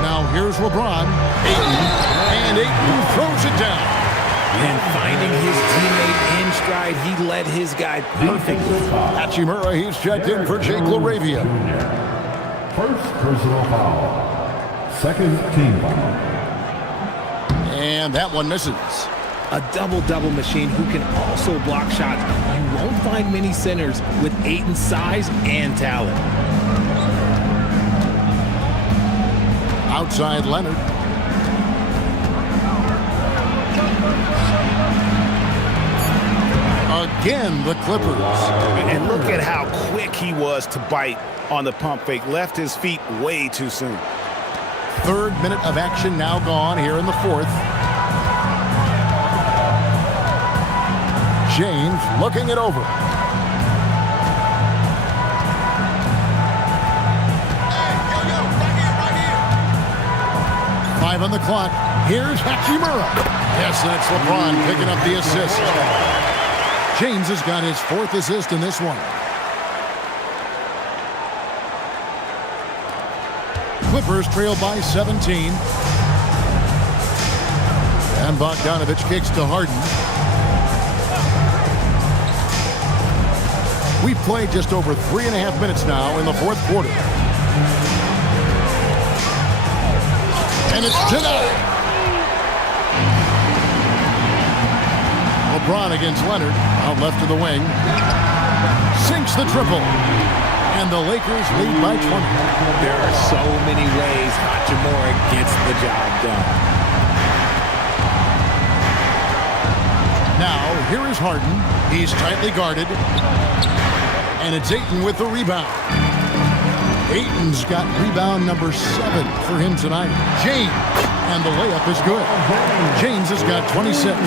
Now here's LeBron. And Ayton throws it down. And finding his teammate in stride, he led his guy perfectly. Hachimura, he's checked in for Jake LaRavia. First personal foul. Second team foul. And that one misses. A double-double machine who can also block shots. You won't find many centers with Ayton's size and talent. Outside Leonard. Again, the Clippers. And look at how quick he was to bite on the pump fake. Left his feet way too soon. 3rd minute of action now gone here in the 4th. James looking it over. Five on the clock. Here's Hachimura. Yes, that's LeBron picking up the assist. James has got his 4th assist in this one. Clippers trail by 17. And Bogdanovich kicks to Harden. We've played just over 3.5 minutes now in the 4th quarter. And it's tonight. LeBron against Leonard, out left of the wing. Sinks the triple. And the Lakers lead by 20. There are so many ways Hachimura gets the job done. Now, here is Harden. He's tightly guarded. And it's Ayton with the rebound. Ayton's got rebound number 7 for him tonight. James. And the layup is good. James has got 26.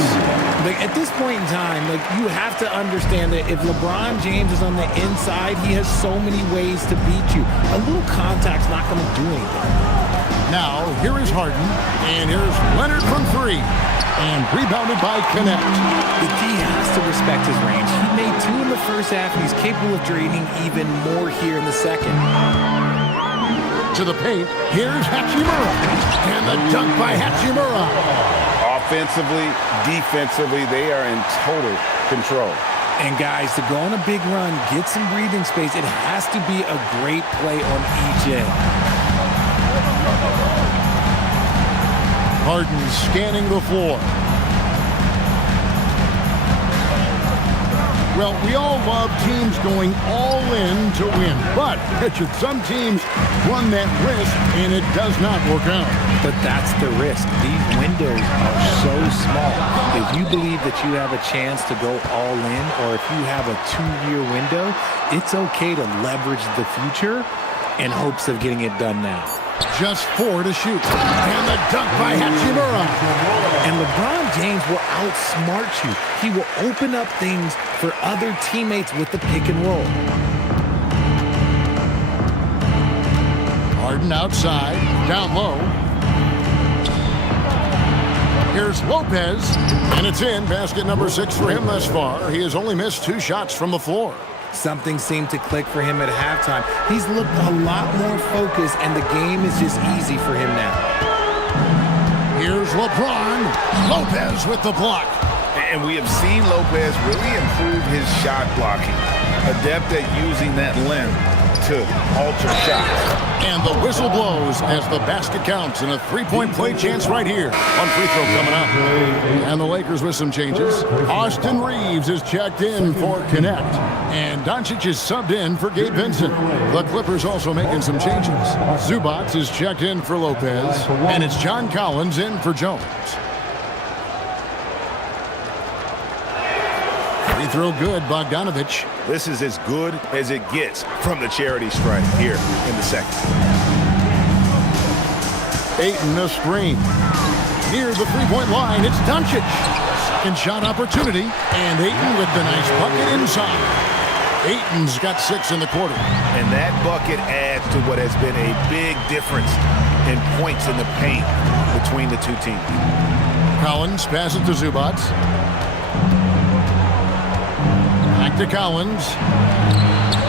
Like, at this point in time, like, you have to understand that if LeBron James is on the inside, he has so many ways to beat you. A little contact's not going to do anything. Now, here is Harden. And here's Leonard from 3. And rebounded by Connect. The D has to respect his range. He made 2 in the first half, and he's capable of draining even more here in the second. To the paint, here's Hachimura. And the dunk by Hachimura. Offensively, defensively, they are in total control. And guys, to go on a big run, get some breathing space, it has to be a great play on each end. Harden scanning the floor. Well, we all love teams going all in to win. But some teams run that risk, and it does not work out. But that's the risk. These windows are so small. If you believe that you have a chance to go all in, or if you have a 2-year window, it's okay to leverage the future in hopes of getting it done now. Just 4 to shoot. And the dunk by Hachimura. And LeBron James will outsmart you. He will open up things for other teammates with the pick and roll. Harden outside, down low. Here's Lopez, and it's in. Basket number 6 for him thus far. He has only missed 2 shots from the floor. Something seemed to click for him at halftime. He's looked a lot more focused, and the game is just easy for him now. Here's LeBron. Lopez with the block. And we have seen Lopez really improve his shot blocking. Adept at using that limb to alter shots. And the whistle blows as the basket counts, and a 3-point play chance right here on free throw coming up. And the Lakers with some changes. Austin Reeves is checked in for Connect. And Doncic is subbed in for Gabe Vincent. The Clippers also making some changes. Zubac is checked in for Lopez. And it's John Collins in for Jones. Free throw good, Bogdanovich. This is as good as it gets from the charity stripe here in the second. Ayton a screen. Near the 3-point line, it's Doncic. Second shot opportunity, and Ayton with the nice bucket inside. Ayton's got 6 in the quarter. And that bucket adds to what has been a big difference in points in the paint between the two teams. Collins passes to Zubac. Back to Collins.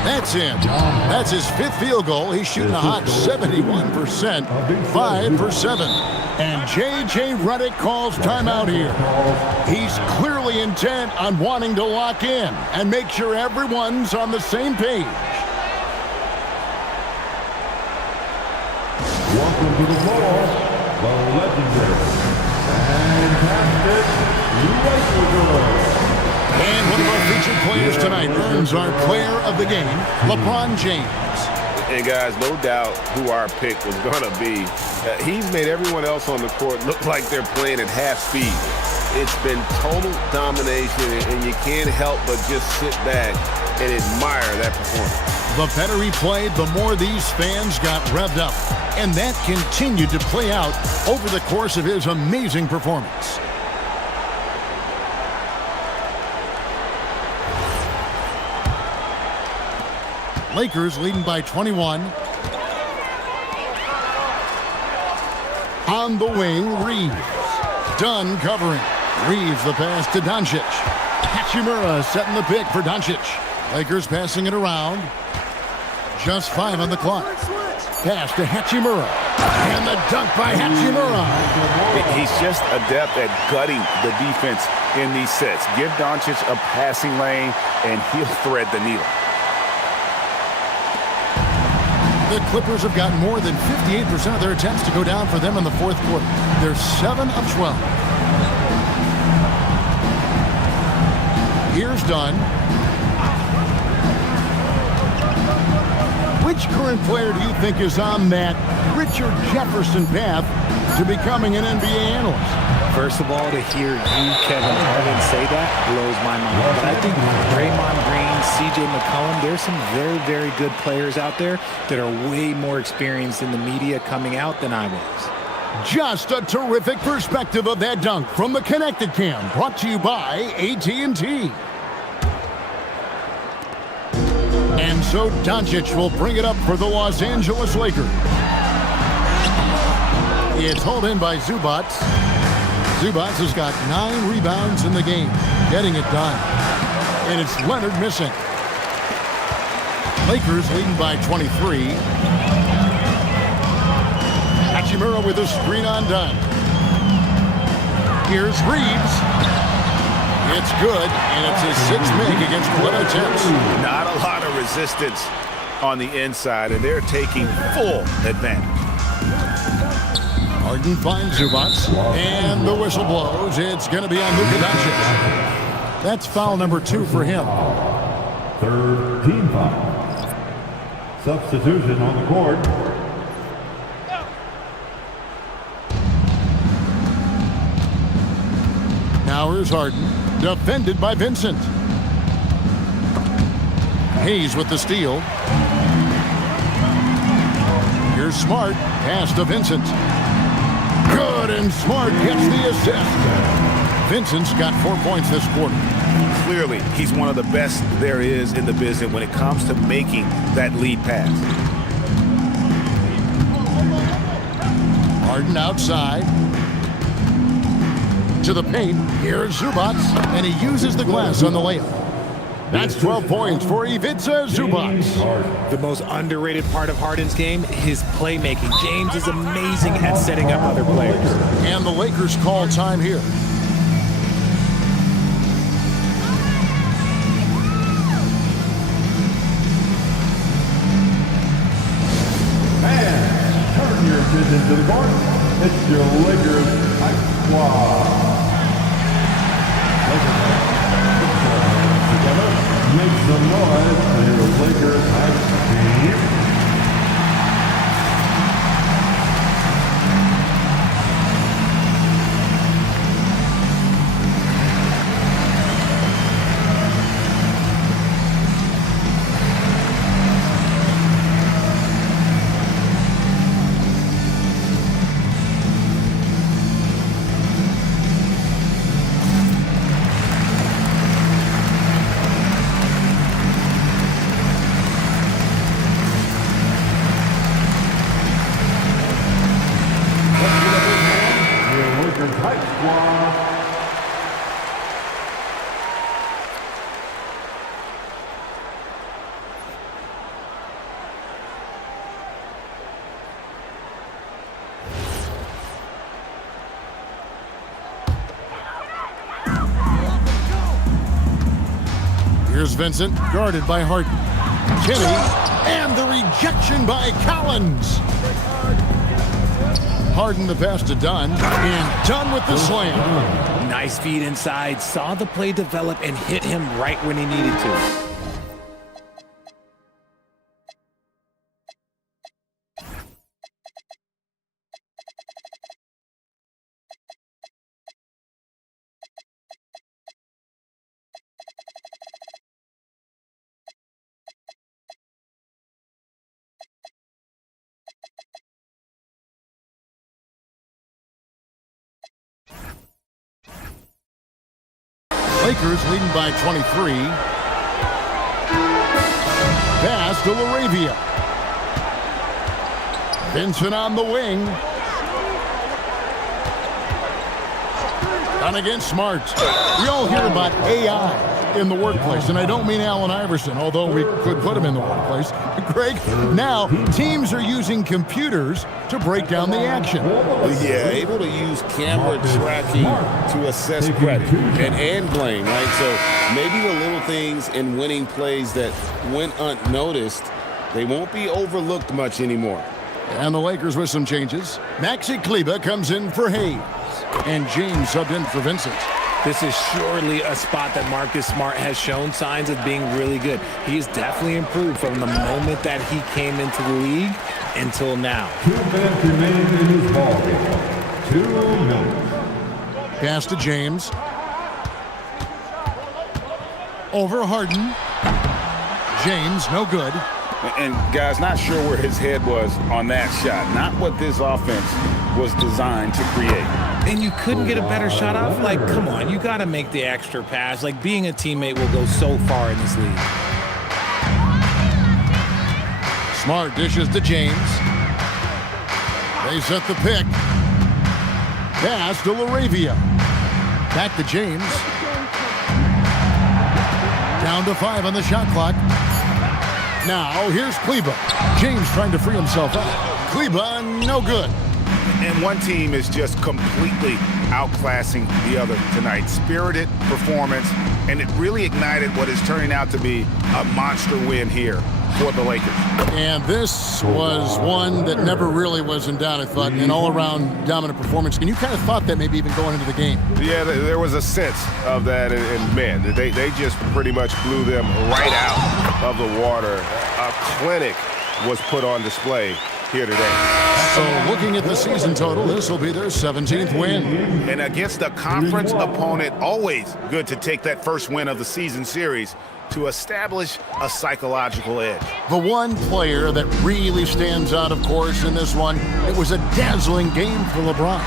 That's in. That's his 5th field goal. He's shooting a hot 71%. 5 for 7. And J.J. Redick calls timeout here. He's clearly intent on wanting to lock in and make sure everyone's on the same page. Welcome to the ball, the legendary, fantastic Lakers. And one of our featured players tonight earns our player of the game, LeBron James. And guys, no doubt who our pick was going to be. He's made everyone else on the court look like they're playing at half speed. It's been total domination, and you can't help but just sit back and admire that performance. The better he played, the more these fans got revved up. And that continued to play out over the course of his amazing performance. Lakers leading by 21. On the wing, Reeves. Dunn covering. Reeves the pass to Doncic. Hachimura setting the pick for Doncic. Lakers passing it around. Just 5 on the clock. Pass to Hachimura. And the dunk by Hachimura. He's just adept at gutting the defense in these sets. Give Doncic a passing lane, and he'll thread the needle. The Clippers have gotten more than 58% of their attempts to go down for them in the fourth quarter. They're 7 of 12. Here's Dunn. Which current player do you think is on that Richard Jefferson path to becoming an NBA analyst? First of all, to hear you, Kevin Harden, say that blows my mind. But I think Draymond Green, C.J. McCollum, there's some very, very good players out there that are way more experienced in the media coming out than I was. Just a terrific perspective of that dunk from the Connected Cam, brought to you by AT&T. And so Doncic will bring it up for the Los Angeles Lakers. It's hauled in by Zubac. Zubac has got 9 rebounds in the game, getting it done. And it's Leonard missing. Lakers leading by 23. Hachimura with a screen on Dunn. Here's Reeves. It's good, and it's his 6th make against 11 attempts. Not a lot of resistance on the inside, and they're taking full advantage. Harden finds Zubac, and the whistle blows. It's going to be on Luka Doncic. That's foul number 2 for him. 3rd team foul. Substitution on the court. Now here's Harden, defended by Vincent. Hayes with the steal. Here's Smart, pass to Vincent. Good, and Smart gets the assist. Vincent's got 4 points this quarter. Clearly, he's one of the best there is in the business when it comes to making that lead pass. Harden outside. To the paint. Here's Zubac, and he uses the glass on the layup. That's 12 points for Ivica Zubac. The most underrated part of Harden's game, his playmaking. James is amazing at setting up other players. And the Lakers call time here. And turn your attention to the court. It's your Lakers Hype Squad. Together, make some noise for your Lakers Hype team. Here's Vincent, guarded by Harden. Kinney, and the rejection by Collins. Harden the pass to Dunn, and Dunn with the slam. Nice feed inside, saw the play develop and hit him right when he needed to. Lakers leading by 23. Pass to LaRavia. Vincent on the wing. Done against Smart. We all hear about AI in the workplace, and I don't mean Allen Iverson, although we could put him in the workplace. Greg, now teams are using computers to break down the action. Yeah, able to use camera tracking to assess credit and blame, right? So maybe the little things in winning plays that went unnoticed, they won't be overlooked much anymore. And the Lakers with some changes. Maxi Kleber comes in for Hayes, and James subbed in for Vincent. This is surely a spot that Marcus Smart has shown signs of being really good. He's definitely improved from the moment that he came into the league until now. 2 minutes remaining in this ball game. 2 minutes. Pass to James. Over Harden. James, no good. And guys, not sure where his head was on that shot. Not what this offense was designed to create. And you couldn't get a better shot off? Like, come on, you got to make the extra pass. Like, being a teammate will go so far in this league. Smart dishes to James. They set the pick. Pass to LaRavia. Back to James. Down to 5 on the shot clock. Now, here's Kleber. James trying to free himself up. Kleber, no good. And one team is just completely outclassing the other tonight. Spirited performance, and it really ignited what is turning out to be a monster win here for the Lakers. And this was one that never really was in doubt, I thought, an all-around dominant performance. And you kind of thought that maybe even going into the game. Yeah, there was a sense of that, and man, they just pretty much blew them right out of the water. A clinic was put on display here today. So looking at the season total, this will be their 17th win. And against a conference opponent, always good to take that first win of the season series to establish a psychological edge. The one player that really stands out, of course, in this one, it was a dazzling game for LeBron.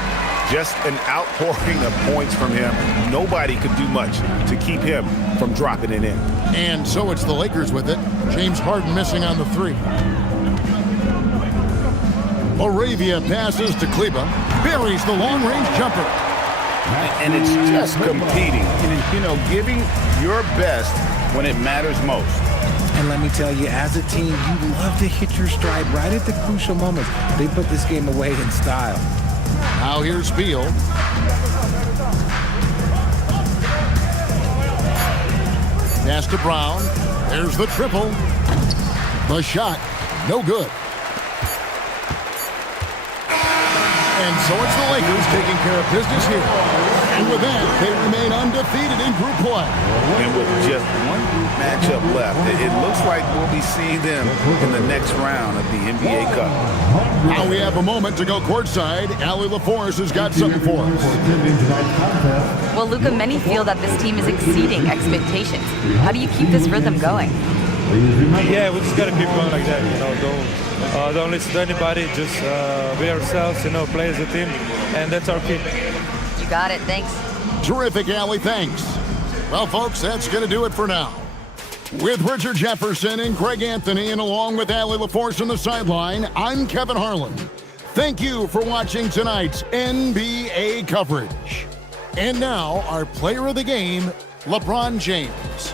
Just an outpouring of points from him. Nobody could do much to keep him from dropping it in. And so it's the Lakers with it. James Harden missing on the 3. LaRavia passes to Kleber. Buries the long-range jumper. And it's just competing. You know, giving your best when it matters most. And let me tell you, as a team, you love to hit your stride right at the crucial moments. They put this game away in style. Now here's Beal. Pass to Brown. There's the triple. The shot, no good. And so it's the Lakers taking care of business here. And with that, they remain undefeated in group play. And with just one group matchup left, it looks like we'll be seeing them in the next round of the NBA Cup. Now we have a moment to go courtside. Allie LaForce has got something for us. Well, Luka, many feel that this team is exceeding expectations. How do you keep this rhythm going? Yeah, we just got to keep going like that. You know, don't listen to anybody. Just be ourselves. You know, play as a team, and that's our key. You got it. Thanks. Terrific, Allie. Thanks. Well, folks, that's going to do it for now. With Richard Jefferson and Greg Anthony, and along with Allie LaForce on the sideline, I'm Kevin Harlan. Thank you for watching tonight's NBA coverage. And now, our player of the game, LeBron James.